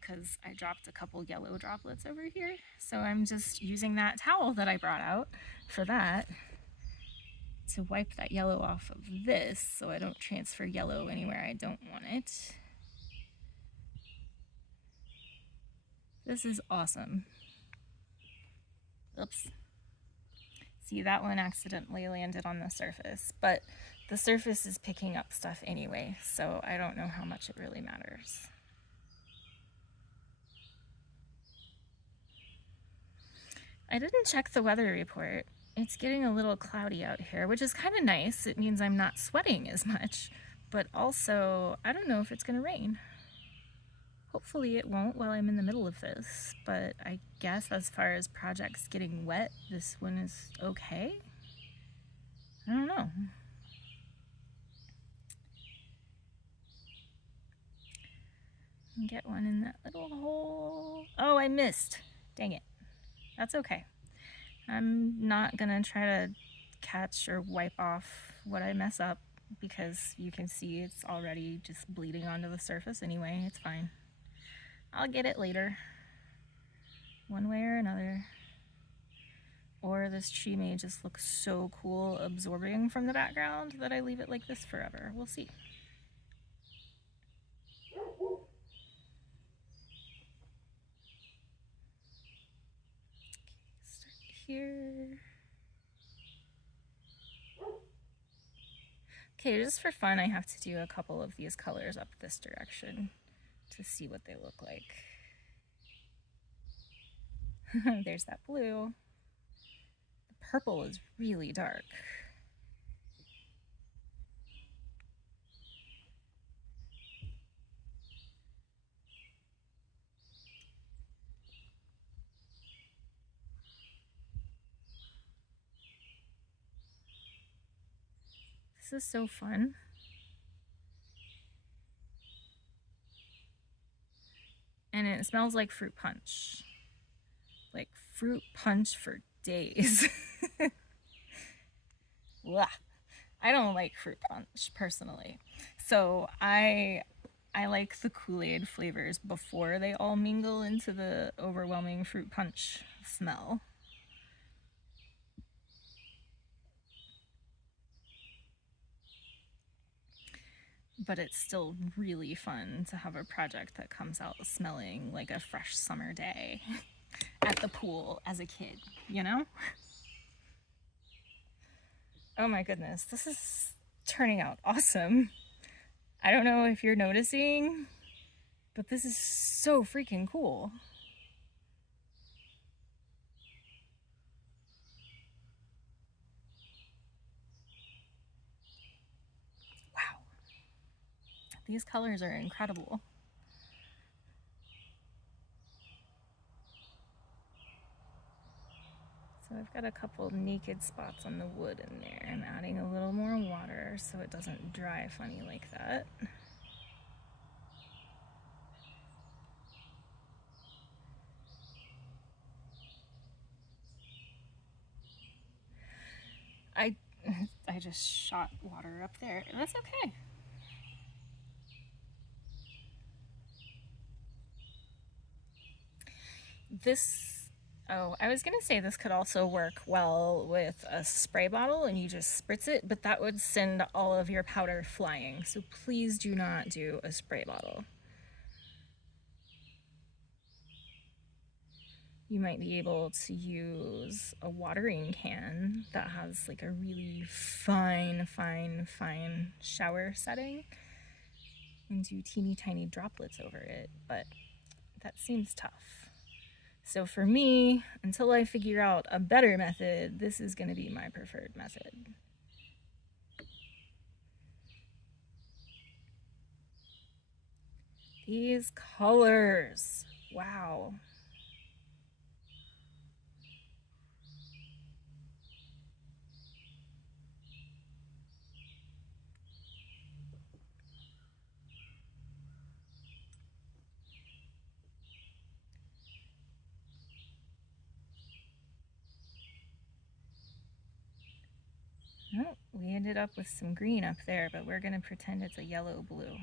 because I dropped a couple yellow droplets over here. So I'm just using that towel that I brought out for that to wipe that yellow off of this so I don't transfer yellow anywhere I don't want it. This is awesome. Oops. See, that one accidentally landed on the surface, but the surface is picking up stuff anyway, so I don't know how much it really matters. I didn't check the weather report. It's getting a little cloudy out here, which is kind of nice. It means I'm not sweating as much, but also I don't know if it's gonna rain. Hopefully it won't while I'm in the middle of this, but I guess as far as projects getting wet, this one is okay. I don't know. Get one in that little hole. Oh, I missed. Dang it. That's okay. I'm not gonna try to catch or wipe off what I mess up because you can see it's already just bleeding onto the surface anyway. It's fine. I'll get it later, one way or another. Or this tree may just look so cool absorbing from the background that I leave it like this forever. We'll see. Start here. Okay, just for fun, I have to do a couple of these colors up this direction to see what they look like. There's that blue. The purple is really dark. This is so fun. And it smells like fruit punch. Like fruit punch for days. I don't like fruit punch personally. So I like the Kool-Aid flavors before they all mingle into the overwhelming fruit punch smell. But it's still really fun to have a project that comes out smelling like a fresh summer day at the pool as a kid, you know? Oh my goodness, this is turning out awesome. I don't know if you're noticing, but this is so freaking cool. Wow. These colors are incredible. So I've got a couple naked spots on the wood in there. I'm adding a little more water so it doesn't dry funny like that. I just shot water up there. That's okay. I was gonna say this could also work well with a spray bottle and you just spritz it, but that would send all of your powder flying. So please do not do a spray bottle. You might be able to use a watering can that has like a really fine shower setting. and do teeny tiny droplets over it, but that seems tough. So for me, until I figure out a better method, this is going to be my preferred method. These colors, wow. Oh, we ended up with some green up there, but we're going to pretend it's a yellow-blue.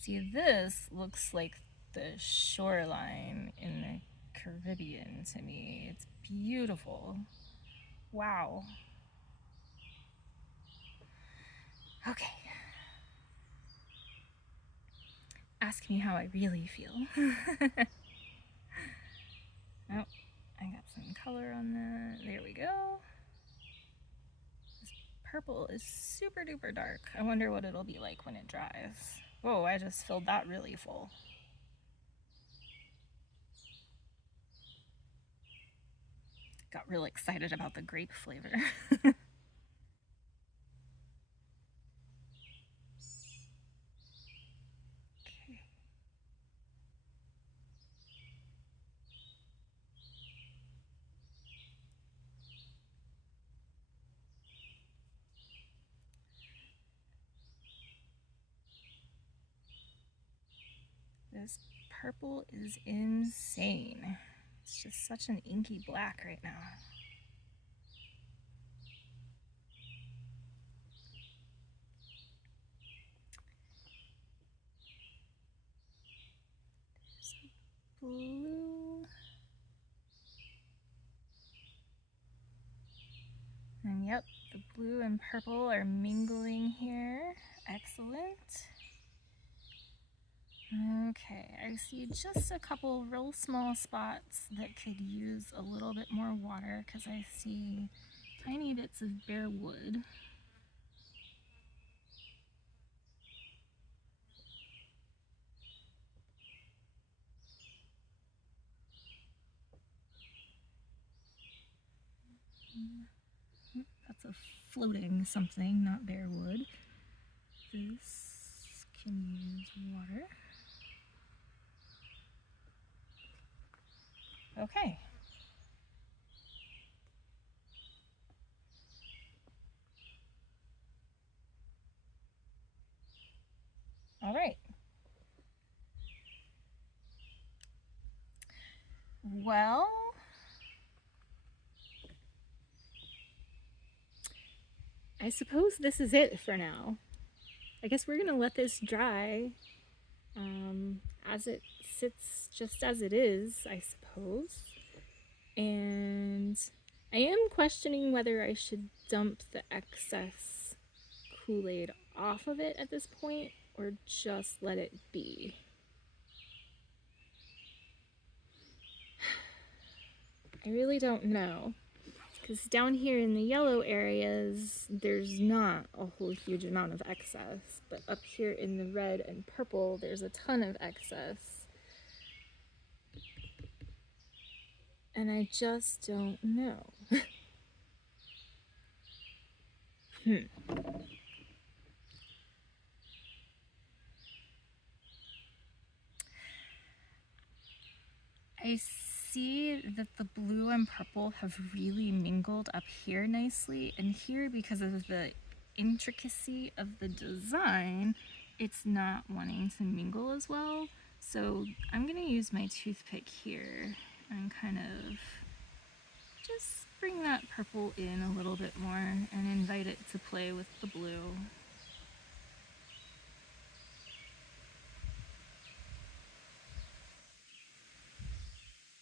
See, this looks like the shoreline in the Caribbean to me. It's beautiful. Wow. Okay. Ask me how I really feel. Oh, I got some color on that. There we go. This purple is super duper dark. I wonder what it'll be like when it dries. Whoa, I just filled that really full. Got real excited about the grape flavor. This purple is insane. It's just such an inky black right now. There's blue. And yep, the blue and purple are mingling here. Excellent. Okay, I see just a couple real small spots that could use a little bit more water because I see tiny bits of bare wood. That's a floating something, not bare wood. This can use water. Okay. All right. Well, I suppose this is it for now. I guess we're gonna let this dry as it sits, just as it is, I suppose. And I am questioning whether I should dump the excess Kool-Aid off of it at this point or just let it be. I really don't know, because down here in the yellow areas there's not a whole huge amount of excess, but up here in the red and purple there's a ton of excess. And I just don't know. I see that the blue and purple have really mingled up here nicely, and here, because of the intricacy of the design, it's not wanting to mingle as well. So I'm gonna use my toothpick here and kind of just bring that purple in a little bit more and invite it to play with the blue.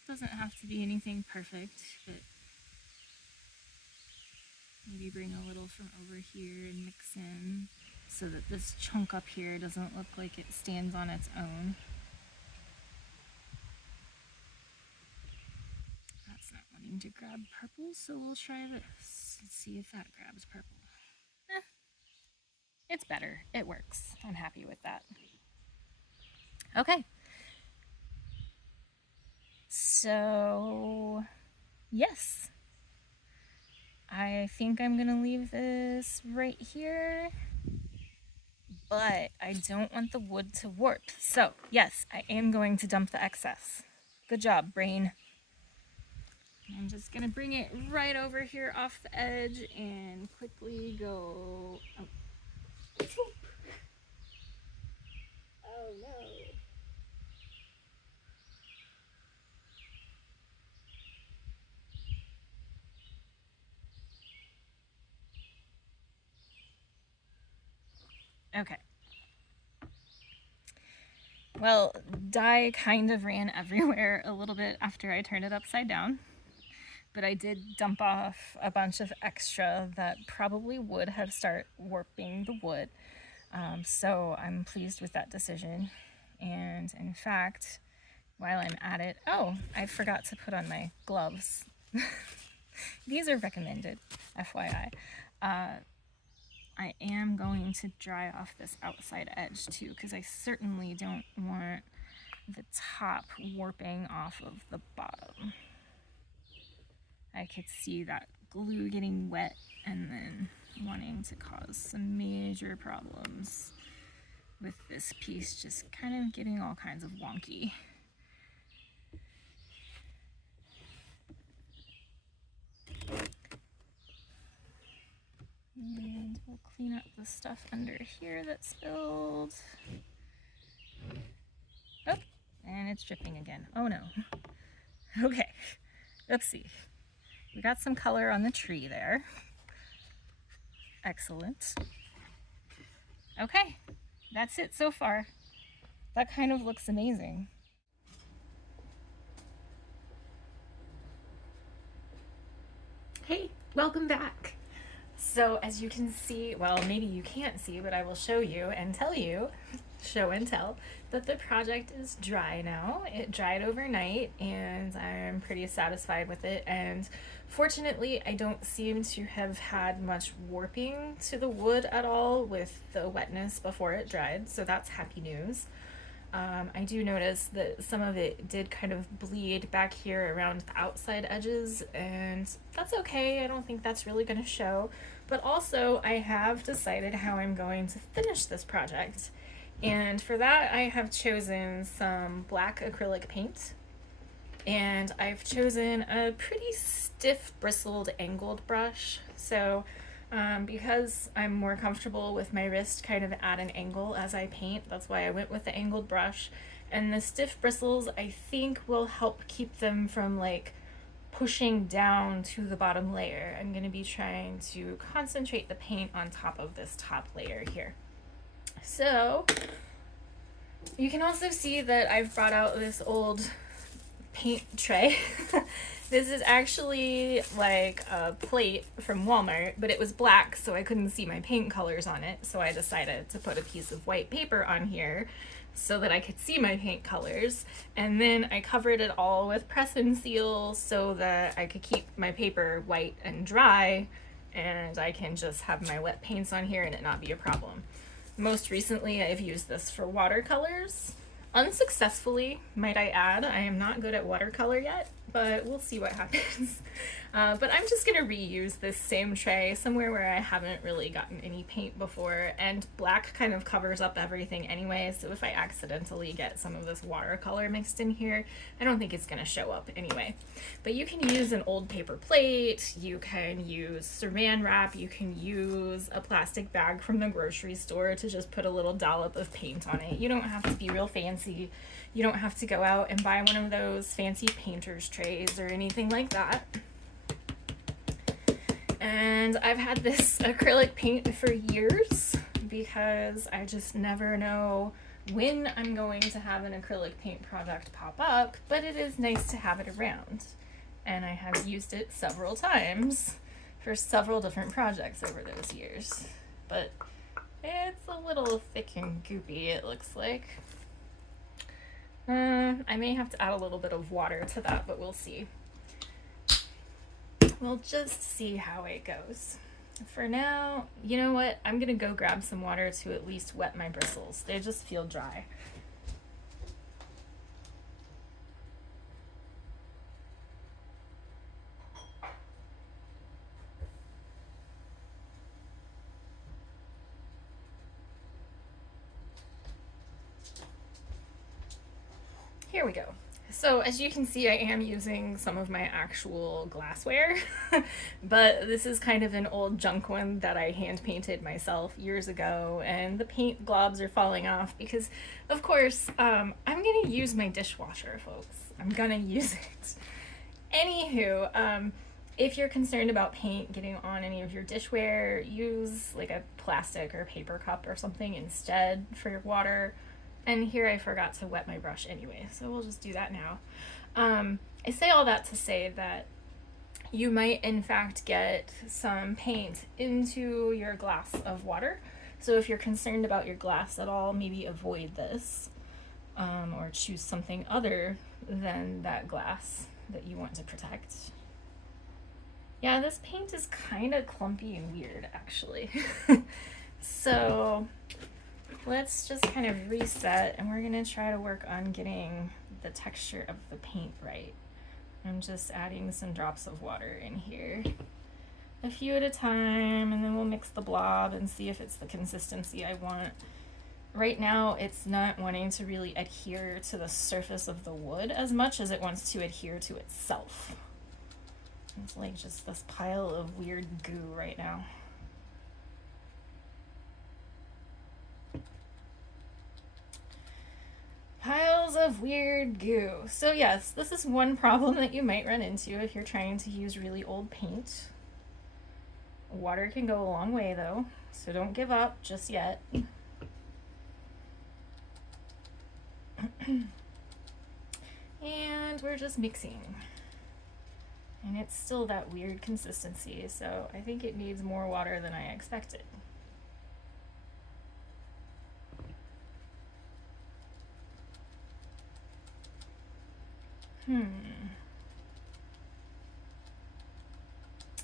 Doesn't have to be anything perfect, but maybe bring a little from over here and mix in so that this chunk up here doesn't look like it stands on its own. That's not wanting to grab purple, so we'll try this. Let's see if that grabs purple. It's better. It works. I'm happy with that. Okay. So, yes. I think I'm gonna leave this right here, but I don't want the wood to warp. So, yes, I am going to dump the excess. Good job, brain. I'm just gonna bring it right over here off the edge and quickly go. Oh, oh no. Okay. Well, dye kind of ran everywhere a little bit after I turned it upside down, but I did dump off a bunch of extra that probably would have started warping the wood. So I'm pleased with that decision. And in fact, while I'm at it, oh, I forgot to put on my gloves. These are recommended, FYI. I am going to dry off this outside edge too, because I certainly don't want the top warping off of the bottom. I could see that glue getting wet and then wanting to cause some major problems with this piece just kind of getting all kinds of wonky. And we'll clean up the stuff under here that spilled. Oh, and it's dripping again. Oh no. Okay, oopsie. We got some color on the tree there. Excellent. Okay, that's it so far. That kind of looks amazing. Hey, welcome back. So as you can see, well, maybe you can't see, but I will show you and tell you, show and tell, that the project is dry now. It dried overnight and I'm pretty satisfied with it. And fortunately, I don't seem to have had much warping to the wood at all with the wetness before it dried. So that's happy news. I do notice that some of it did kind of bleed back here around the outside edges, and that's okay. I don't think that's really going to show. But also, I have decided how I'm going to finish this project. And for that, I have chosen some black acrylic paint. And I've chosen a pretty stiff bristled angled brush. So because I'm more comfortable with my wrist kind of at an angle as I paint, that's why I went with the angled brush. And the stiff bristles, I think, will help keep them from like pushing down to the bottom layer. I'm going to be trying to concentrate the paint on top of this top layer here. So you can also see that I've brought out this old paint tray. This is actually like a plate from Walmart, but it was black, so I couldn't see my paint colors on it. So I decided to put a piece of white paper on here so that I could see my paint colors. And then I covered it all with press and seal so that I could keep my paper white and dry, and I can just have my wet paints on here and it not be a problem. Most recently, I've used this for watercolors. Unsuccessfully, might I add. I am not good at watercolor yet, but we'll see what happens. But I'm just gonna reuse this same tray somewhere where I haven't really gotten any paint before, and black kind of covers up everything anyway, so if I accidentally get some of this watercolor mixed in here, I don't think it's gonna show up anyway. But you can use an old paper plate, you can use saran wrap, you can use a plastic bag from the grocery store to just put a little dollop of paint on it. You don't have to be real fancy. You don't have to go out and buy one of those fancy painter's trays or anything like that. And I've had this acrylic paint for years because I just never know when I'm going to have an acrylic paint product pop up, but it is nice to have it around. And I have used it several times for several different projects over those years. But it's a little thick and goopy, it looks like. I may have to add a little bit of water to that, but we'll see. We'll just see how it goes. For now, you know what? I'm gonna go grab some water to at least wet my bristles. They just feel dry. Here we go. So as you can see, I am using some of my actual glassware, but this is kind of an old junk one that I hand painted myself years ago, and the paint globs are falling off because, of course, I'm gonna use my dishwasher, folks. I'm gonna use it. Anywho, if you're concerned about paint getting on any of your dishware, use like a plastic or paper cup or something instead for your water. And here I forgot to wet my brush anyway, so we'll just do that now. I say all that to say that you might in fact get some paint into your glass of water. So if you're concerned about your glass at all, maybe avoid this, or choose something other than that glass that you want to protect. Yeah, this paint is kind of clumpy and weird, actually. So let's just kind of reset, and we're gonna try to work on getting the texture of the paint right. I'm just adding some drops of water in here, a few at a time, and then we'll mix the blob and see if it's the consistency I want. Right now, it's not wanting to really adhere to the surface of the wood as much as it wants to adhere to itself. It's like just this pile of weird goo right now. Piles of weird goo. So yes, this is one problem that you might run into if you're trying to use really old paint. Water can go a long way though, so don't give up just yet. And we're just mixing. And it's still that weird consistency, so I think it needs more water than I expected.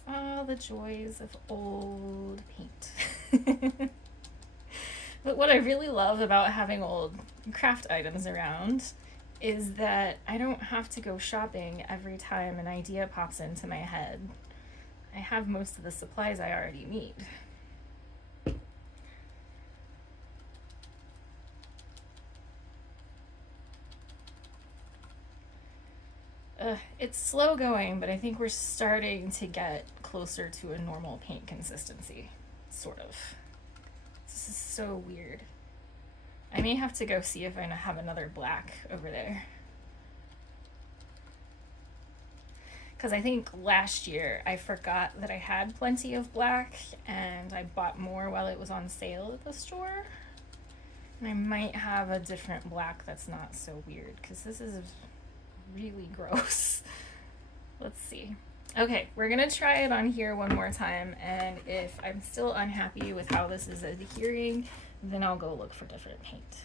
Oh, the joys of old paint. But what I really love about having old craft items around is that I don't have to go shopping every time an idea pops into my head. I have most of the supplies I already need. It's slow going, but I think we're starting to get closer to a normal paint consistency, sort of. This is so weird. I may have to go see if I have another black over there. Because I think last year I forgot that I had plenty of black and I bought more while it was on sale at the store. And I might have a different black that's not so weird because this is really gross. Let's see. Okay, we're gonna try it on here one more time, and if I'm still unhappy with how this is adhering, then I'll go look for different paint.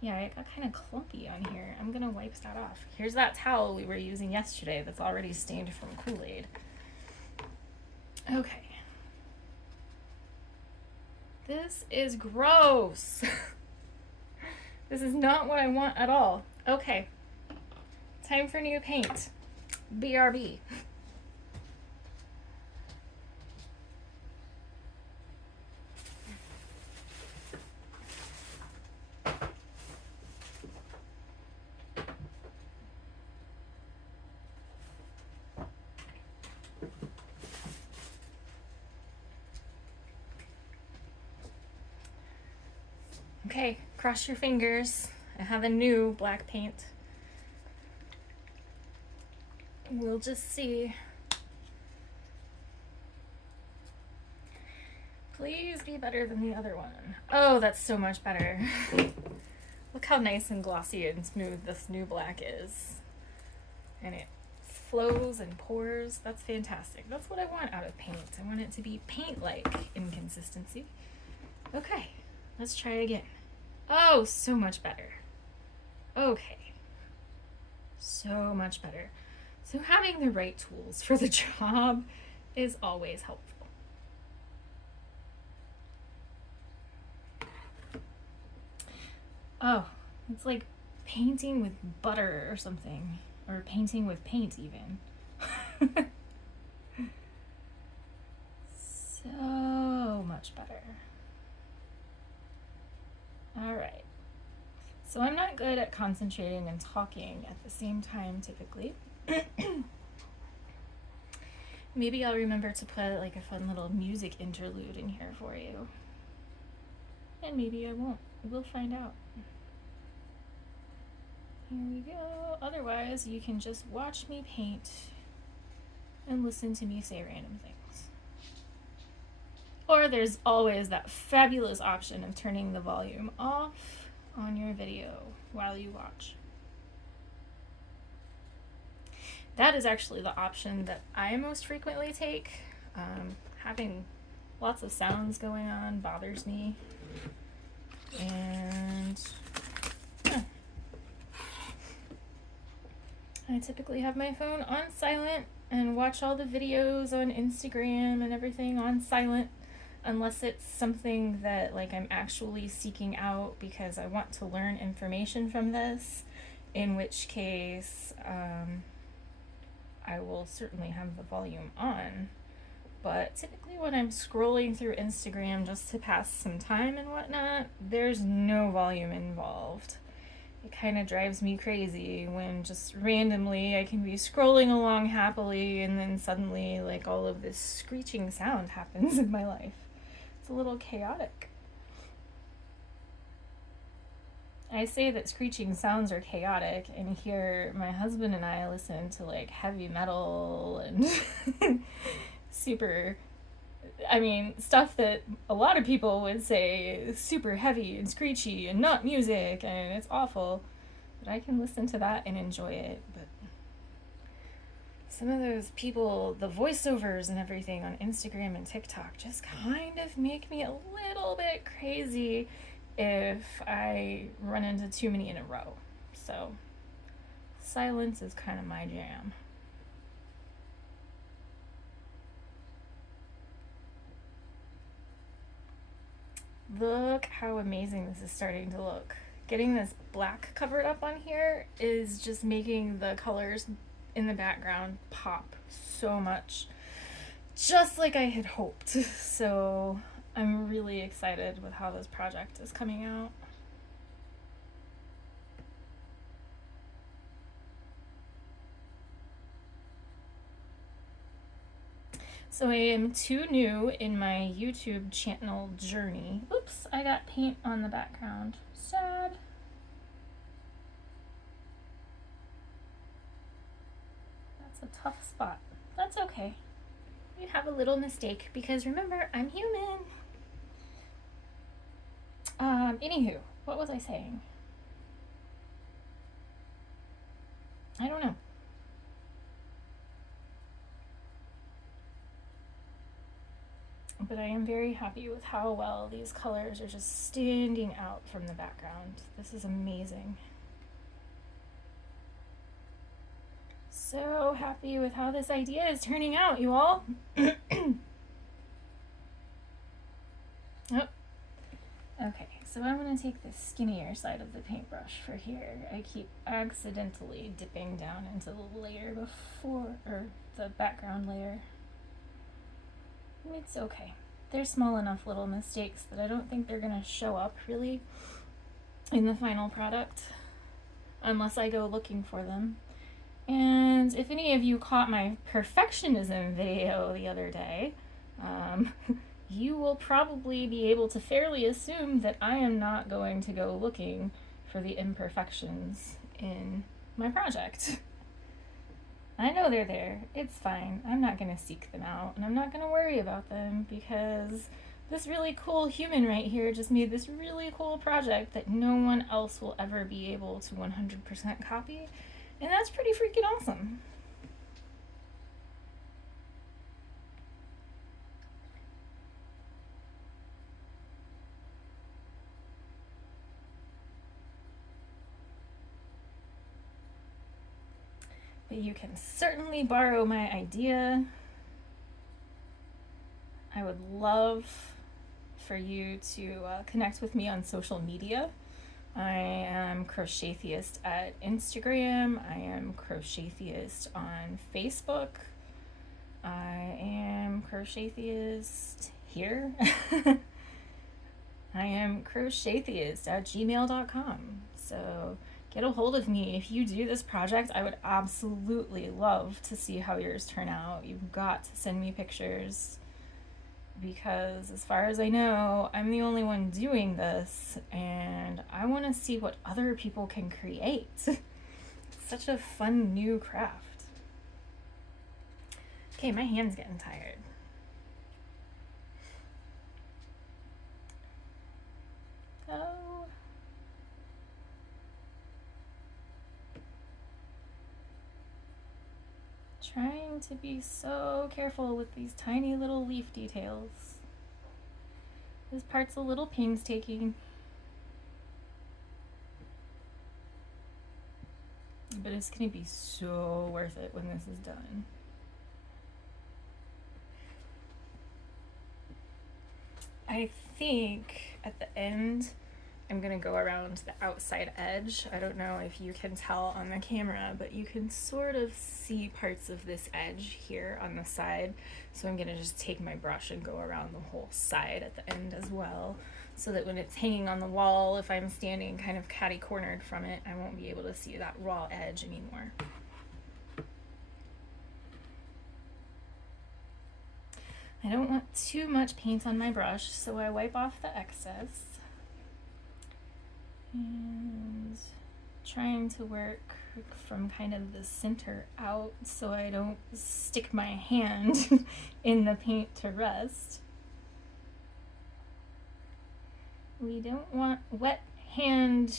Yeah, it got kind of clumpy on here. I'm gonna wipe that off. Here's that towel we were using yesterday that's already stained from Kool-Aid. Okay. This is gross. This is not what I want at all. Okay. Time for new paint. BRB. Okay, cross your fingers. I have a new black paint. We'll just see. Please be better than the other one. Oh, that's so much better. Look how nice and glossy and smooth this new black is. And it flows and pours. That's fantastic. That's what I want out of paint. I want it to be paint-like in consistency. Okay, let's try again. Oh, so much better. Okay. So much better. So having the right tools for the job is always helpful. Oh, it's like painting with butter or something, or painting with paint even. So much better. All right. So I'm not good at concentrating and talking at the same time typically. Maybe I'll remember to put like a fun little music interlude in here for you. And maybe I won't. We'll find out. Here we go. Otherwise, you can just watch me paint and listen to me say random things. Or there's always that fabulous option of turning the volume off on your video while you watch. That is actually the option that I most frequently take. Having lots of sounds going on bothers me. And I typically have my phone on silent and watch all the videos on Instagram and everything on silent, unless it's something that like I'm actually seeking out because I want to learn information from this, in which case I will certainly have the volume on. But typically when I'm scrolling through Instagram just to pass some time and whatnot, there's no volume involved. It kind of drives me crazy when just randomly I can be scrolling along happily and then suddenly like all of this screeching sound happens in my life. It's a little chaotic. I say that screeching sounds are chaotic, and here my husband and I listen to like heavy metal and super, I mean, stuff that a lot of people would say is super heavy and screechy and not music and it's awful. But I can listen to that and enjoy it. But some of those people, the voiceovers and everything on Instagram and TikTok just kind of make me a little bit crazy if I run into too many in a row. So silence is kind of my jam. Look how amazing this is starting to look. Getting this black covered up on here is just making the colors in the background pop so much, just like I had hoped. So I'm really excited with how this project is coming out. So I am too new in my YouTube channel journey. Oops, I got paint on the background. Sad. That's a tough spot. That's okay. You have a little mistake because remember, I'm human. Anywho, what was I saying? I don't know. But I am very happy with how well these colors are just standing out from the background. This is amazing. So happy with how this idea is turning out, you all. Oh. Okay, so I'm going to take the skinnier side of the paintbrush for here. I keep accidentally dipping down into the layer before, or the background layer. It's okay. They're small enough little mistakes that I don't think they're going to show up really in the final product unless I go looking for them. And if any of you caught my perfectionism video the other day, you will probably be able to fairly assume that I am not going to go looking for the imperfections in my project. I know they're there. It's fine. I'm not going to seek them out, and I'm not going to worry about them because this really cool human right here just made this really cool project that no one else will ever be able to 100% copy, and that's pretty freaking awesome. But you can certainly borrow my idea. I would love for you to connect with me on social media. I am Crochethiest at Instagram. I am Crochethiest on Facebook. I am Crochethiest here. I am Crochethiest at gmail.com. So get a hold of me. If you do this project, I would absolutely love to see how yours turn out. You've got to send me pictures, because as far as I know, I'm the only one doing this, and I want to see what other people can create. It's such a fun new craft. Okay, my hand's getting tired. Oh. Trying to be so careful with these tiny little leaf details. This part's a little painstaking, but it's gonna be so worth it when this is done. I think at the end I'm gonna go around the outside edge. I don't know if you can tell on the camera, but you can sort of see parts of this edge here on the side. So I'm gonna just take my brush and go around the whole side at the end as well, so that when it's hanging on the wall, if I'm standing kind of catty-cornered from it, I won't be able to see that raw edge anymore. I don't want too much paint on my brush, so I wipe off the excess. And trying to work from kind of the center out so I don't stick my hand in the paint to rest. We don't want wet hand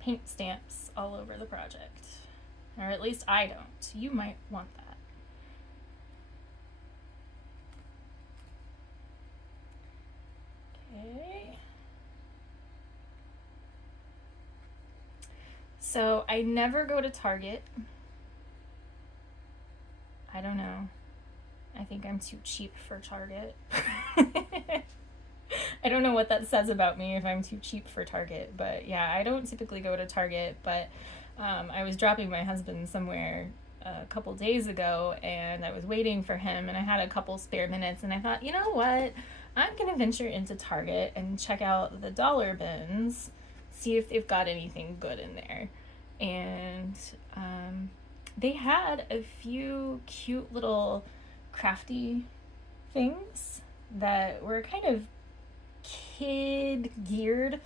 paint stamps all over the project, or at least I don't. You might want that. Okay. So I never go to Target. I don't know. I think I'm too cheap for Target. I don't know what that says about me if I'm too cheap for Target, but yeah, I don't typically go to Target, but I was dropping my husband somewhere a couple days ago, and I was waiting for him, and I had a couple spare minutes, and I thought, you know what? I'm gonna venture into Target and check out the dollar bins, see if they've got anything good in there. And they had a few cute little crafty things that were kind of kid geared.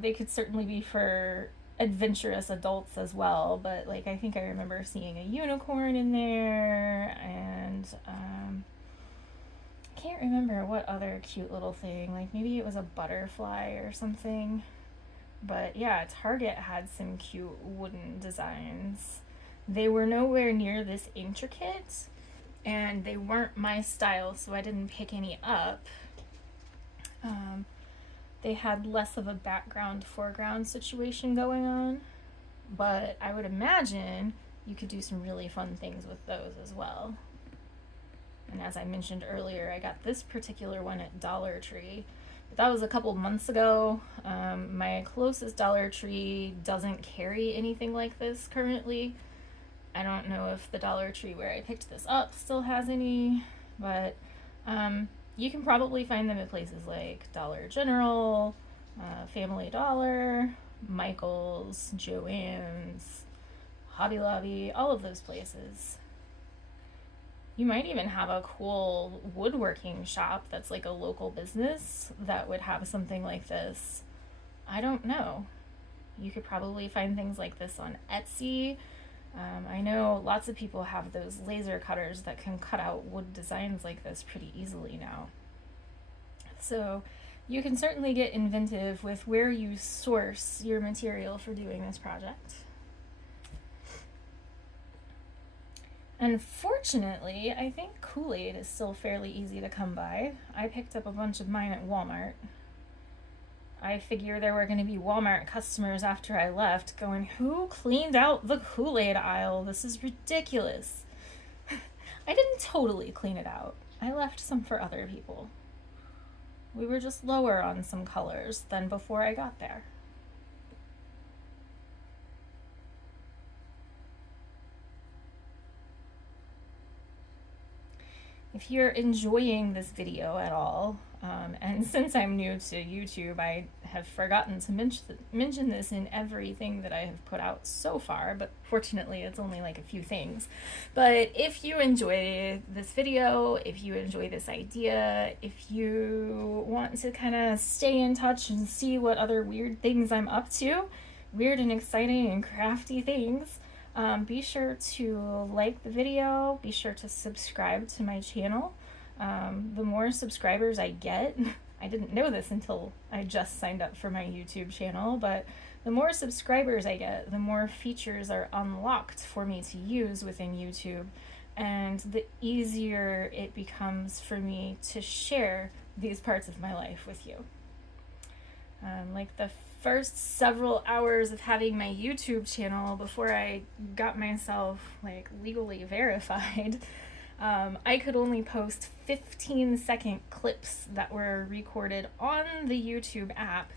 They could certainly be for adventurous adults as well, but like I think I remember seeing a unicorn in there, and I can't remember what other cute little thing, like maybe it was a butterfly or something. But yeah, Target had some cute wooden designs. They were nowhere near this intricate, and they weren't my style, so I didn't pick any up. They had less of a background foreground situation going on, but I would imagine you could do some really fun things with those as well. And as I mentioned earlier, I got this particular one at Dollar Tree. But that was a couple months ago. My closest Dollar Tree doesn't carry anything like this currently. I don't know if the Dollar Tree where I picked this up still has any, but you can probably find them at places like Dollar General, Family Dollar, Michael's, Joann's, Hobby Lobby, all of those places. You might even have a cool woodworking shop that's like a local business that would have something like this. I don't know. You could probably find things like this on Etsy. I know lots of people have those laser cutters that can cut out wood designs like this pretty easily now. So you can certainly get inventive with where you source your material for doing this project. Unfortunately, I think Kool-Aid is still fairly easy to come by. I picked up a bunch of mine at Walmart. I figure there were going to be Walmart customers after I left going, who cleaned out the Kool-Aid aisle? This is ridiculous. I didn't totally clean it out. I left some for other people. We were just lower on some colors than before I got there. If you're enjoying this video at all, and since I'm new to YouTube, I have forgotten to mention this in everything that I have put out so far, but fortunately it's only like a few things. But if you enjoy this video, if you enjoy this idea, if you want to kind of stay in touch and see what other weird things I'm up to, weird and exciting and crafty things, be sure to like the video, be sure to subscribe to my channel. The more subscribers I get, I didn't know this until I just signed up for my YouTube channel, but the more subscribers I get, the more features are unlocked for me to use within YouTube, and the easier it becomes for me to share these parts of my life with you. Like the first several hours of having my YouTube channel before I got myself like legally verified, I could only post 15-second clips that were recorded on the YouTube app,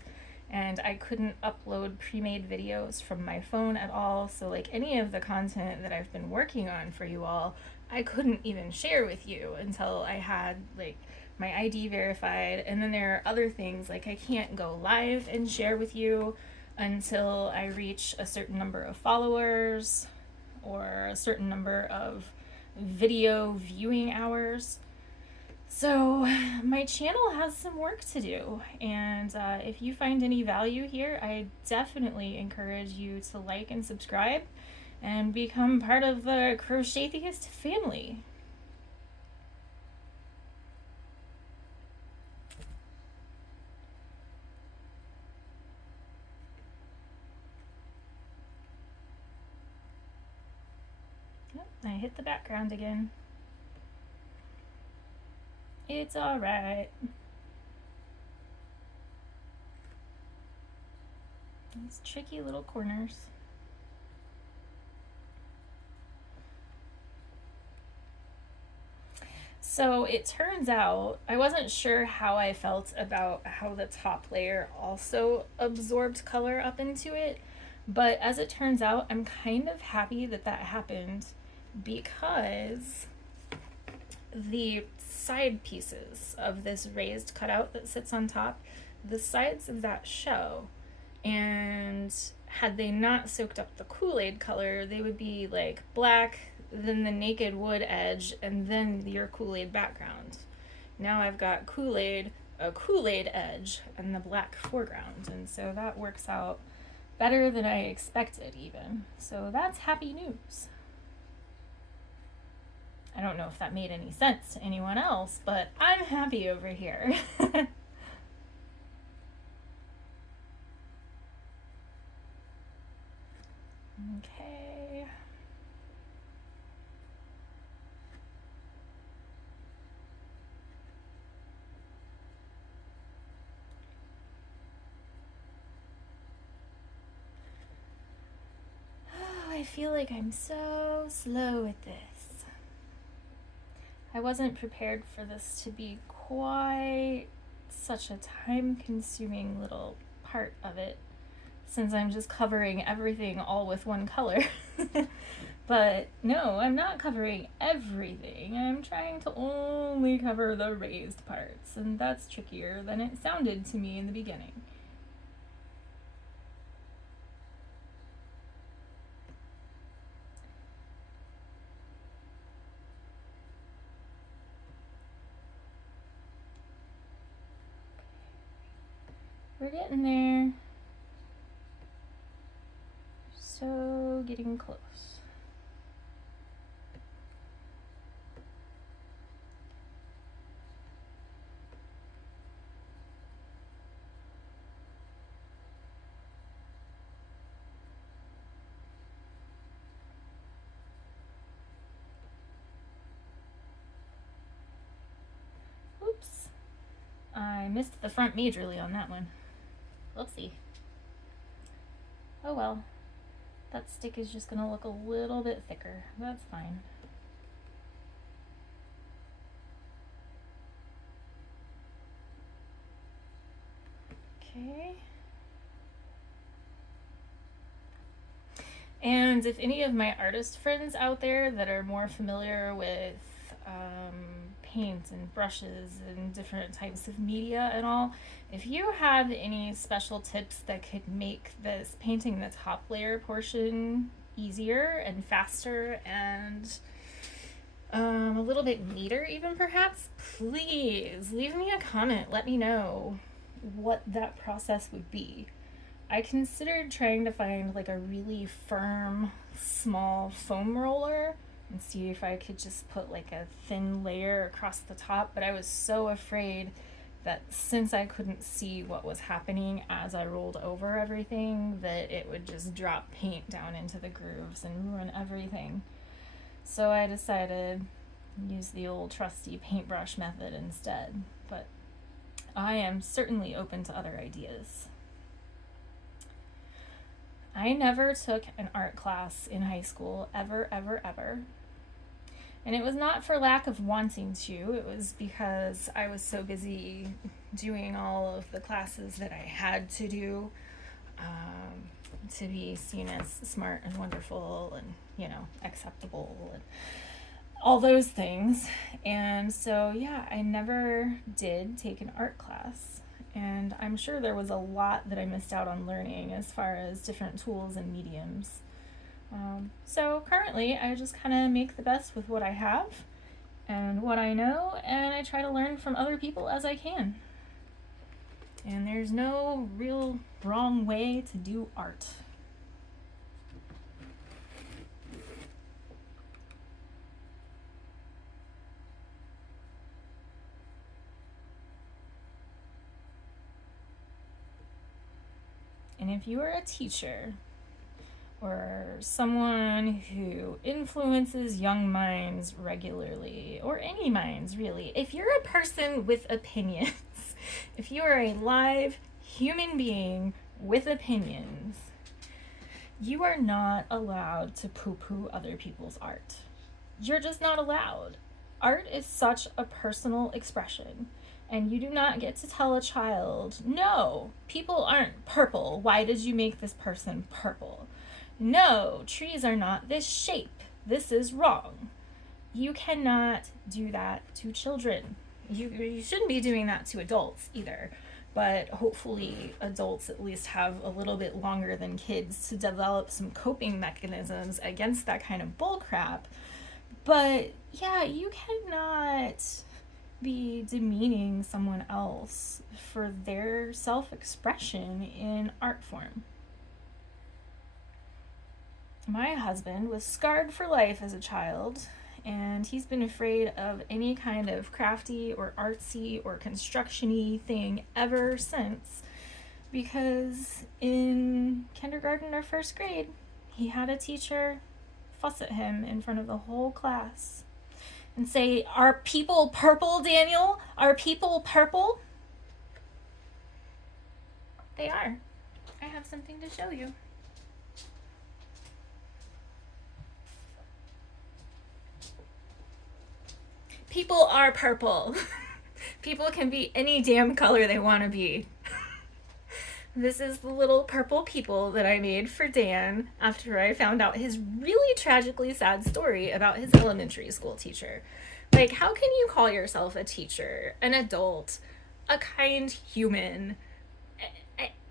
and I couldn't upload pre-made videos from my phone at all. So like any of the content that I've been working on for you all, I couldn't even share with you until I had like my ID verified. And then there are other things like I can't go live and share with you until I reach a certain number of followers or a certain number of video viewing hours. So my channel has some work to do, and if you find any value here, I definitely encourage you to like and subscribe and become part of the Crochethiest family. I hit the background again. It's alright. These tricky little corners. So it turns out, I wasn't sure how I felt about how the top layer also absorbed color up into it, but as it turns out, I'm kind of happy that that happened, because the side pieces of this raised cutout that sits on top, the sides of that show, and had they not soaked up the Kool-Aid color, they would be like black, then the naked wood edge, and then your Kool-Aid background. Now I've got Kool-Aid, a Kool-Aid edge, and the black foreground, and so that works out better than I expected even. So that's happy news. I don't know if that made any sense to anyone else, but I'm happy over here. Okay. Oh, I feel like I'm so slow at this. I wasn't prepared for this to be quite such a time-consuming little part of it, since I'm just covering everything all with one color. But no, I'm not covering everything. I'm trying to only cover the raised parts, and that's trickier than it sounded to me in the beginning. We're getting there. So getting close. Oops. I missed the front majorly on that one. Whoopsie. Oh well. That stick is just gonna look a little bit thicker. That's fine. Okay. And if any of my artist friends out there that are more familiar with paint and brushes and different types of media and all. If you have any special tips that could make this painting the top layer portion easier and faster and a little bit neater even perhaps, please leave me a comment. Let me know what that process would be. I considered trying to find like a really firm, small foam roller and see if I could just put like a thin layer across the top, but I was so afraid that since I couldn't see what was happening as I rolled over everything, that it would just drop paint down into the grooves and ruin everything. So I decided to use the old trusty paintbrush method instead, but I am certainly open to other ideas. I never took an art class in high school, ever, ever, ever. And it was not for lack of wanting to, it was because I was so busy doing all of the classes that I had to do to be seen as smart and wonderful and, you know, acceptable and all those things. And so, yeah, I never did take an art class. And I'm sure there was a lot that I missed out on learning as far as different tools and mediums. So currently I just kind of make the best with what I have and what I know, and I try to learn from other people as I can. And there's no real wrong way to do art. And if you are a teacher or someone who influences young minds regularly, or any minds really, if you're a person with opinions, if you are a live human being with opinions, you are not allowed to poo-poo other people's art. You're just not allowed. Art is such a personal expression. And you do not get to tell a child, no, people aren't purple. Why did you make this person purple? No, trees are not this shape. This is wrong. You cannot do that to children. You shouldn't be doing that to adults either. But hopefully adults at least have a little bit longer than kids to develop some coping mechanisms against that kind of bullcrap. But yeah, you cannot be demeaning someone else for their self-expression in art form. My husband was scarred for life as a child, and he's been afraid of any kind of crafty or artsy or construction-y thing ever since, because in kindergarten or first grade, he had a teacher fuss at him in front of the whole class and say, "Are people purple, Daniel? Are people purple?" They are. I have something to show you. People are purple. People can be any damn color they want to be. This is the little purple people that I made for Dan after I found out his really tragically sad story about his elementary school teacher. Like, how can you call yourself a teacher, an adult, a kind human,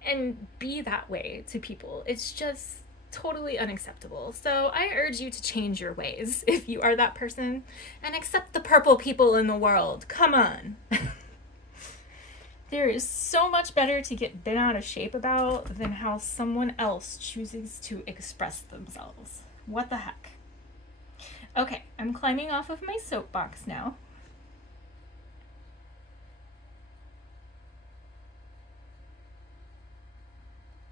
and be that way to people? It's just totally unacceptable. So I urge you to change your ways if you are that person and accept the purple people in the world. Come on. There is so much better to get bent out of shape about than how someone else chooses to express themselves. What the heck? Okay, I'm climbing off of my soapbox now.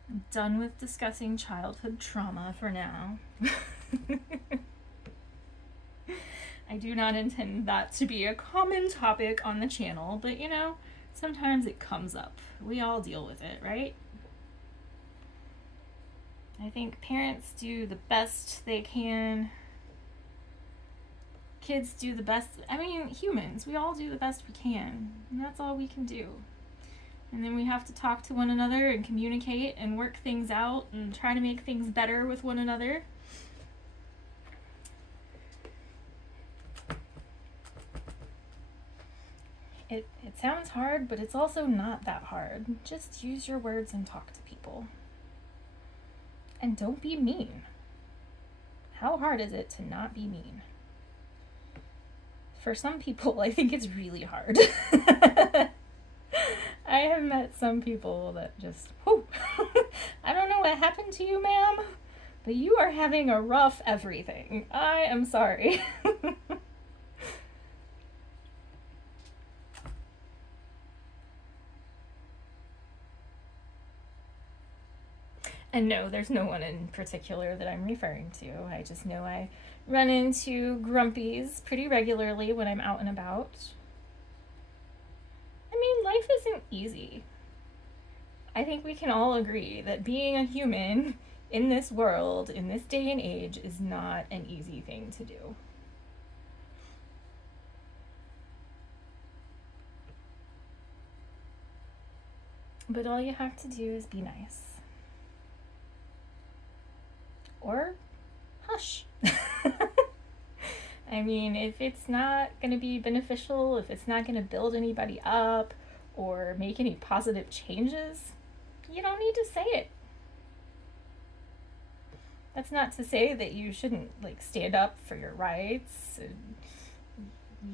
I'm done with discussing childhood trauma for now. I do not intend that to be a common topic on the channel, but you know, sometimes it comes up. We all deal with it, right? I think parents do the best they can. Kids do the best. I mean, humans, we all do the best we can. And that's all we can do. And then we have to talk to one another and communicate and work things out and try to make things better with one another. It sounds hard, but it's also not that hard. Just use your words and talk to people. And don't be mean. How hard is it to not be mean? For some people, I think it's really hard. I have met some people that just, whew, I don't know what happened to you, ma'am, but you are having a rough everything. I am sorry. And no, there's no one in particular that I'm referring to. I just know I run into grumpies pretty regularly when I'm out and about. I mean, life isn't easy. I think we can all agree that being a human in this world, in this day and age, is not an easy thing to do. But all you have to do is be nice. Or hush. I mean, if it's not going to be beneficial, if it's not going to build anybody up or make any positive changes, you don't need to say it. That's not to say that you shouldn't stand up for your rights.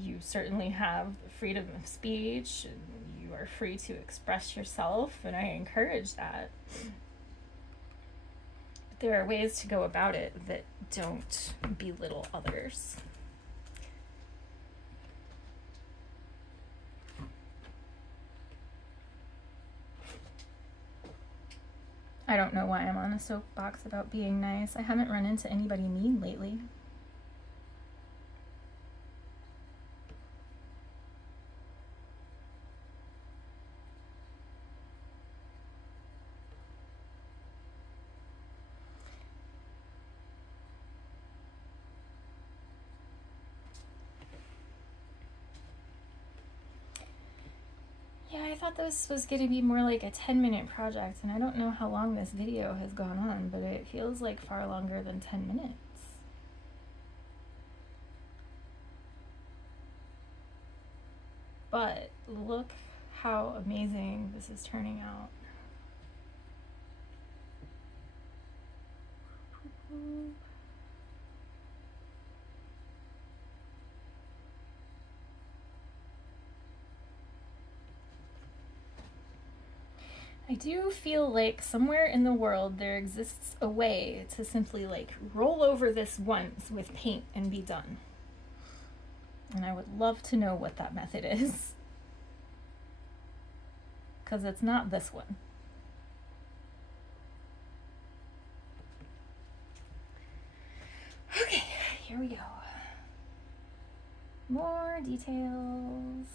You certainly have freedom of speech and you are free to express yourself, and I encourage that. But there are ways to go about it that don't belittle others. I don't know why I'm on a soapbox about being nice. I haven't run into anybody mean lately. Yeah, I thought this was going to be more like a 10-minute project, and I don't know how long this video has gone on, but it feels like far longer than 10 minutes. But look how amazing this is turning out. I do feel like somewhere in the world there exists a way to simply roll over this once with paint and be done. And I would love to know what that method is. Because it's not this one. Okay, here we go. More details.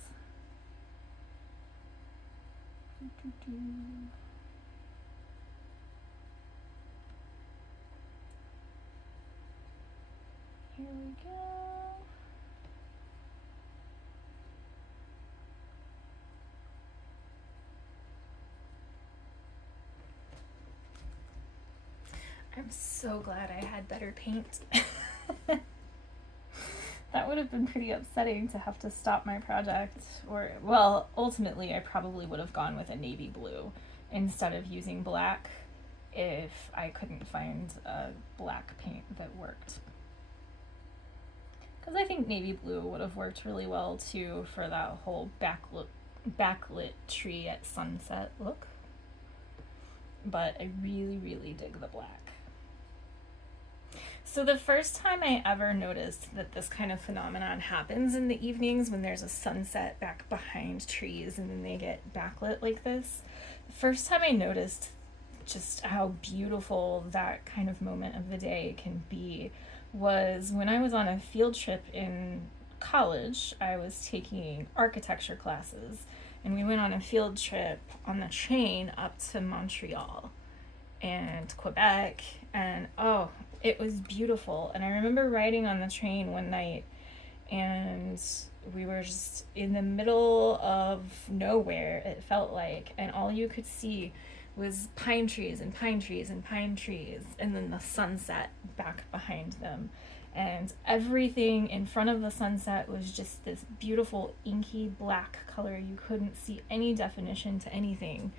Here we go. I'm so glad I had better paint. That would have been pretty upsetting to have to stop my project, or, well, ultimately I probably would have gone with a navy blue instead of using black if I couldn't find a black paint that worked. Because I think navy blue would have worked really well too for that whole backlit tree at sunset look. But I really, really dig the black. So the first time I ever noticed that this kind of phenomenon happens in the evenings when there's a sunset back behind trees and then they get backlit like this, the first time I noticed just how beautiful that kind of moment of the day can be was when I was on a field trip in college. I was taking architecture classes and we went on a field trip on the train up to Montreal and Quebec, and oh, it was beautiful. And I remember riding on the train one night and we were just in the middle of nowhere, it felt like, and all you could see was pine trees and pine trees and pine trees, and then the sunset back behind them. And everything in front of the sunset was just this beautiful inky black color. You couldn't see any definition to anything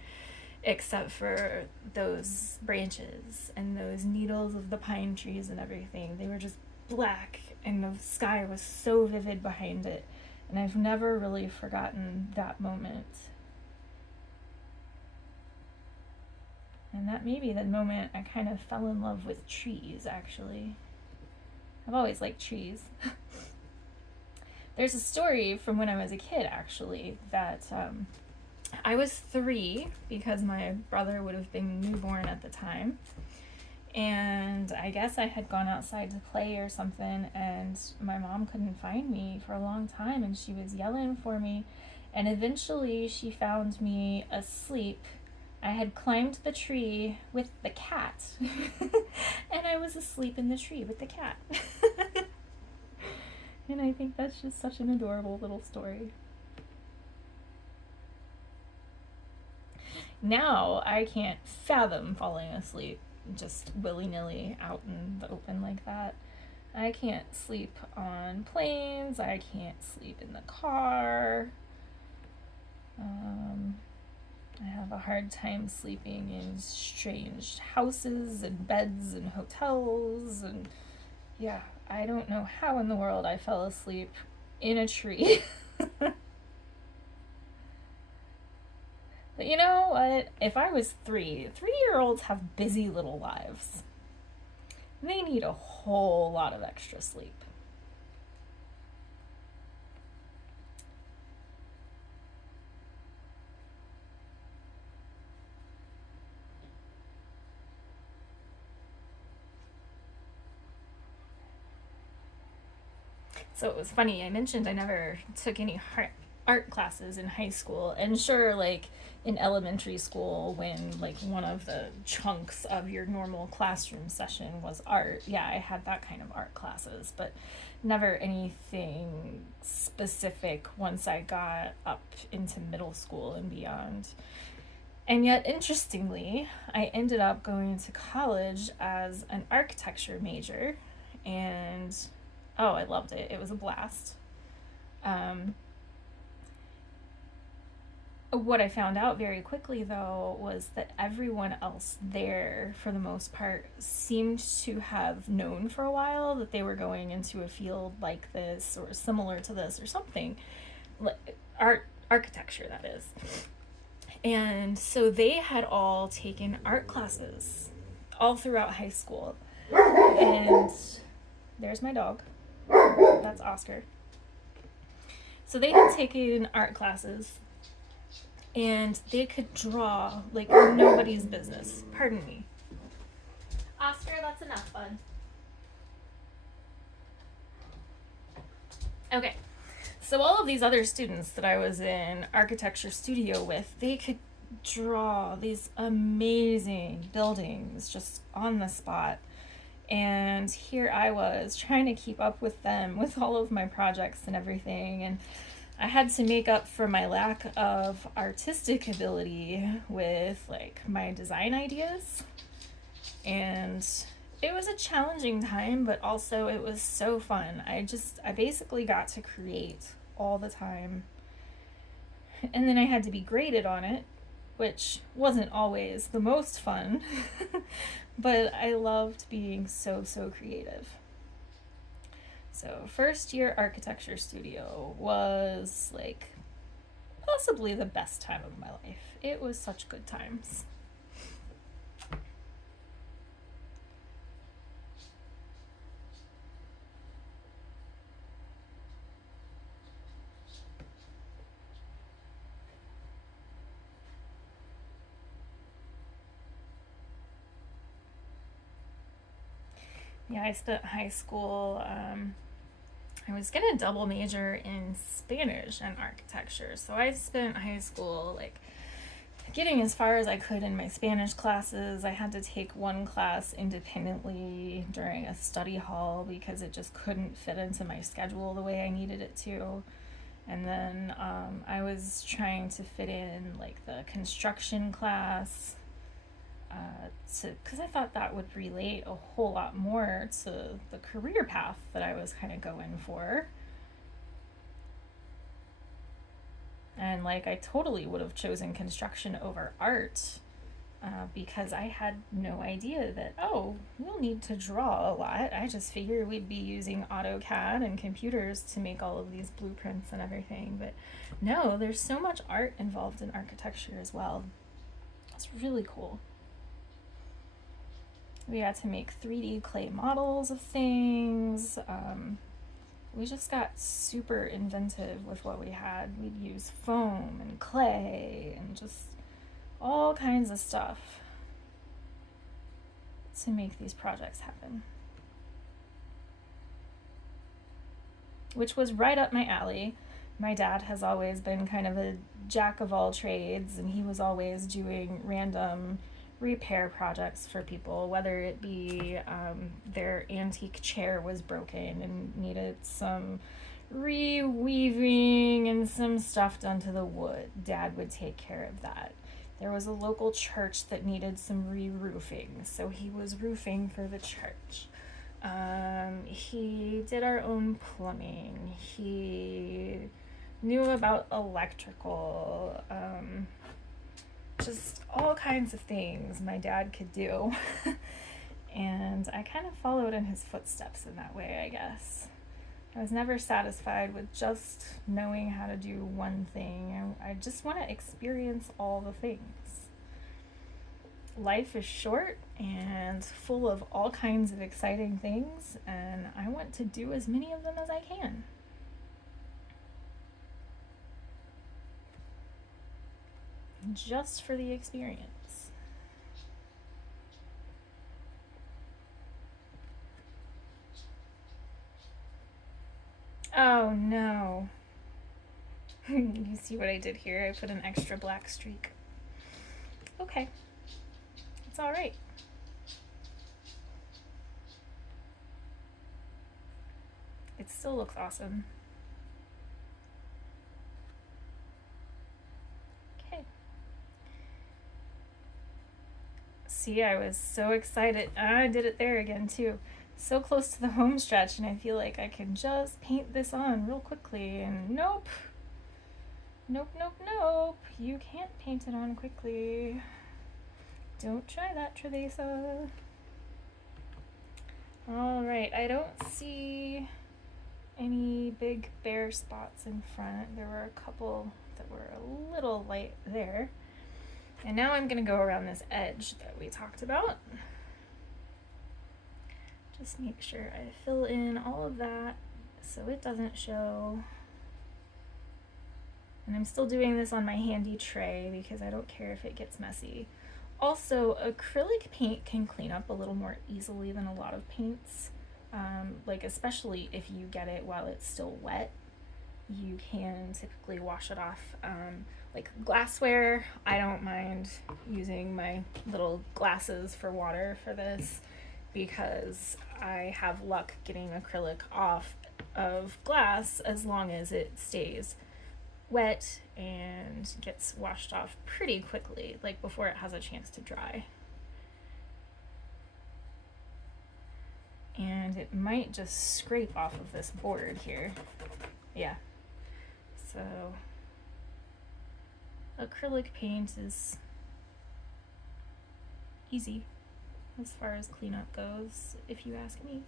except for those branches and those needles of the pine trees and everything. They were just black, and the sky was so vivid behind it. And I've never really forgotten that moment. And that may be the moment I kind of fell in love with trees, actually. I've always liked trees. There's a story from when I was a kid, actually, that I was 3 because my brother would have been newborn at the time. And I guess I had gone outside to play or something, and my mom couldn't find me for a long time, and she was yelling for me. And eventually she found me asleep. I had climbed the tree with the cat, and I was asleep in the tree with the cat. And I think that's just such an adorable little story. Now I can't fathom falling asleep just willy-nilly out in the open like that. I can't sleep on planes. I can't sleep in the car. I have a hard time sleeping in strange houses and beds and hotels, and yeah, I don't know how in the world I fell asleep in a tree. But you know what? If I was 3, 3-year-olds have busy little lives. They need a whole lot of extra sleep. So it was funny, I mentioned I never took any art classes in high school, and sure, like in elementary school when like one of the chunks of your normal classroom session was art, yeah, I had that kind of art classes, but never anything specific once I got up into middle school and beyond. And yet, interestingly, I ended up going to college as an architecture major, and oh, I loved it. It was a blast. What I found out very quickly, though, was that everyone else there, for the most part, seemed to have known for a while that they were going into a field like this or similar to this or something. Architecture, that is. And so they had all taken art classes all throughout high school. And there's my dog. That's Oscar. So they had taken art classes, and they could draw like nobody's business. Pardon me. Oscar, that's enough, bud. Okay, so all of these other students that I was in architecture studio with, they could draw these amazing buildings just on the spot. And here I was trying to keep up with them with all of my projects and everything. And I had to make up for my lack of artistic ability with like my design ideas. And it was a challenging time, but also it was so fun. I basically got to create all the time. And then I had to be graded on it, which wasn't always the most fun, but I loved being so creative. So first year architecture studio was like possibly the best time of my life. It was such good times. Yeah, I spent high school, I was gonna double major in Spanish and architecture. So I spent high school like getting as far as I could in my Spanish classes. I had to take one class independently during a study hall because it just couldn't fit into my schedule the way I needed it to. And then I was trying to fit in like the construction class because I thought that would relate a whole lot more to the career path that I was kind of going for. And like, I totally would have chosen construction over art because I had no idea that, oh, we'll need to draw a lot. I just figured we'd be using AutoCAD and computers to make all of these blueprints and everything. But no, there's so much art involved in architecture as well. It's really cool. We had to make 3D clay models of things. We just got super inventive with what we had. We'd use foam and clay and just all kinds of stuff to make these projects happen. Which was right up my alley. My dad has always been kind of a jack of all trades, and he was always doing random repair projects for people, whether it be their antique chair was broken and needed some reweaving and some stuff done to the wood. Dad would take care of that. There was a local church that needed some re-roofing, so he was roofing for the church. He did our own plumbing. He knew about electrical, just all kinds of things my dad could do. And I kind of followed in his footsteps in that way, I guess. I was never satisfied with just knowing how to do one thing. I just want to experience all the things. Life is short and full of all kinds of exciting things, and I want to do as many of them as I can. Just for the experience. Oh no. You see what I did here? I put an extra black streak. Okay. It's alright. It still looks awesome. Okay. See, I was so excited. I did it there again too. So close to the home stretch, and I feel like I can just paint this on real quickly, and nope. Nope, nope, nope. You can't paint it on quickly. Don't try that, Teresa. Alright, I don't see any big bare spots in front. There were a couple that were a little light there. And now I'm going to go around this edge that we talked about. Just make sure I fill in all of that so it doesn't show. And I'm still doing this on my handy tray because I don't care if it gets messy. Also, acrylic paint can clean up a little more easily than a lot of paints. Like especially if you get it while it's still wet, you can typically wash it off. Like glassware, I don't mind using my little glasses for water for this because I have luck getting acrylic off of glass as long as it stays wet and gets washed off pretty quickly, like before it has a chance to dry. And it might just scrape off of this board here. Yeah. So acrylic paint is easy as far as cleanup goes, if you ask me.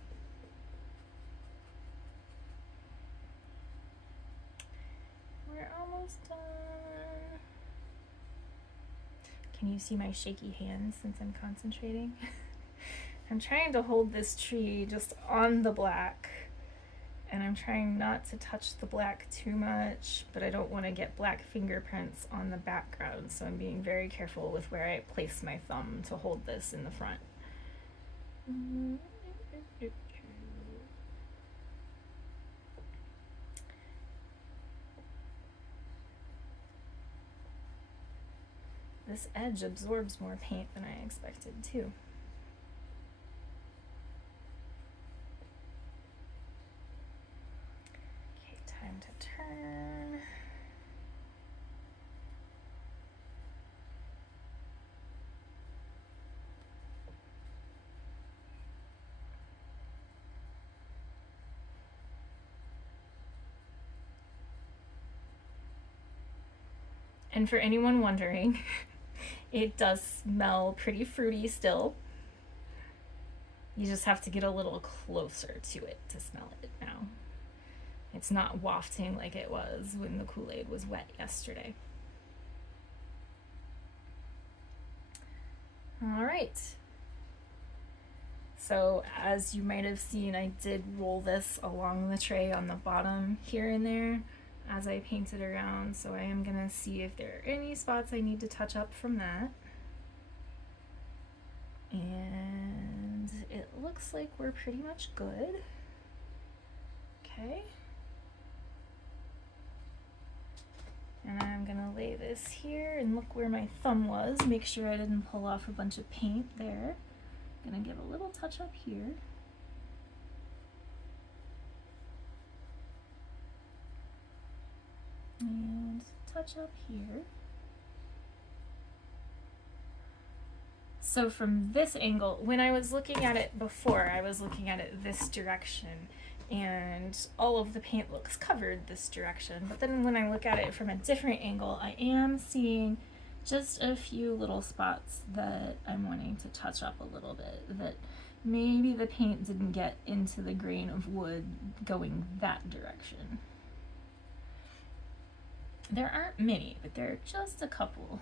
We're almost done. Can you see my shaky hands since I'm concentrating? I'm trying to hold this tree just on the black, and I'm trying not to touch the black too much, but I don't want to get black fingerprints on the background, so I'm being very careful with where I place my thumb to hold this in the front. This edge absorbs more paint than I expected too. Okay, time to turn. And for anyone wondering, it does smell pretty fruity still. You just have to get a little closer to it to smell it now. It's not wafting like it was when the Kool-Aid was wet yesterday. All right. So as you might have seen, I did roll this along the tray on the bottom here and there as I painted around. So I am gonna see if there are any spots I need to touch up from that. And it looks like we're pretty much good. Okay. And I'm gonna lay this here and look where my thumb was, make sure I didn't pull off a bunch of paint there. Gonna give a little touch up here. And touch up here. So from this angle, when I was looking at it before, I was looking at it this direction, and all of the paint looks covered this direction. But then when I look at it from a different angle, I am seeing just a few little spots that I'm wanting to touch up a little bit, that maybe the paint didn't get into the grain of wood going that direction. There aren't many, but there are just a couple.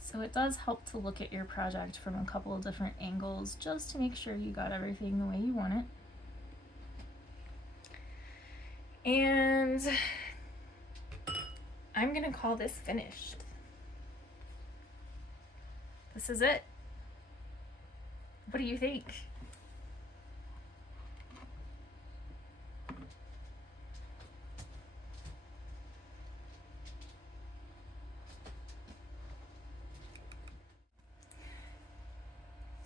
So it does help to look at your project from a couple of different angles just to make sure you got everything the way you want it. And I'm gonna call this finished. This is it. What do you think?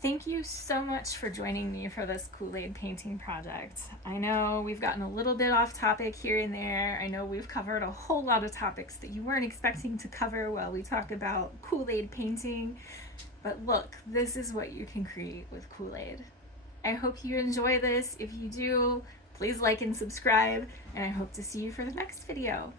Thank you so much for joining me for this Kool-Aid painting project. I know we've gotten a little bit off topic here and there. I know we've covered a whole lot of topics that you weren't expecting to cover while we talk about Kool-Aid painting. But look, this is what you can create with Kool-Aid. I hope you enjoy this. If you do, please like and subscribe, and I hope to see you for the next video.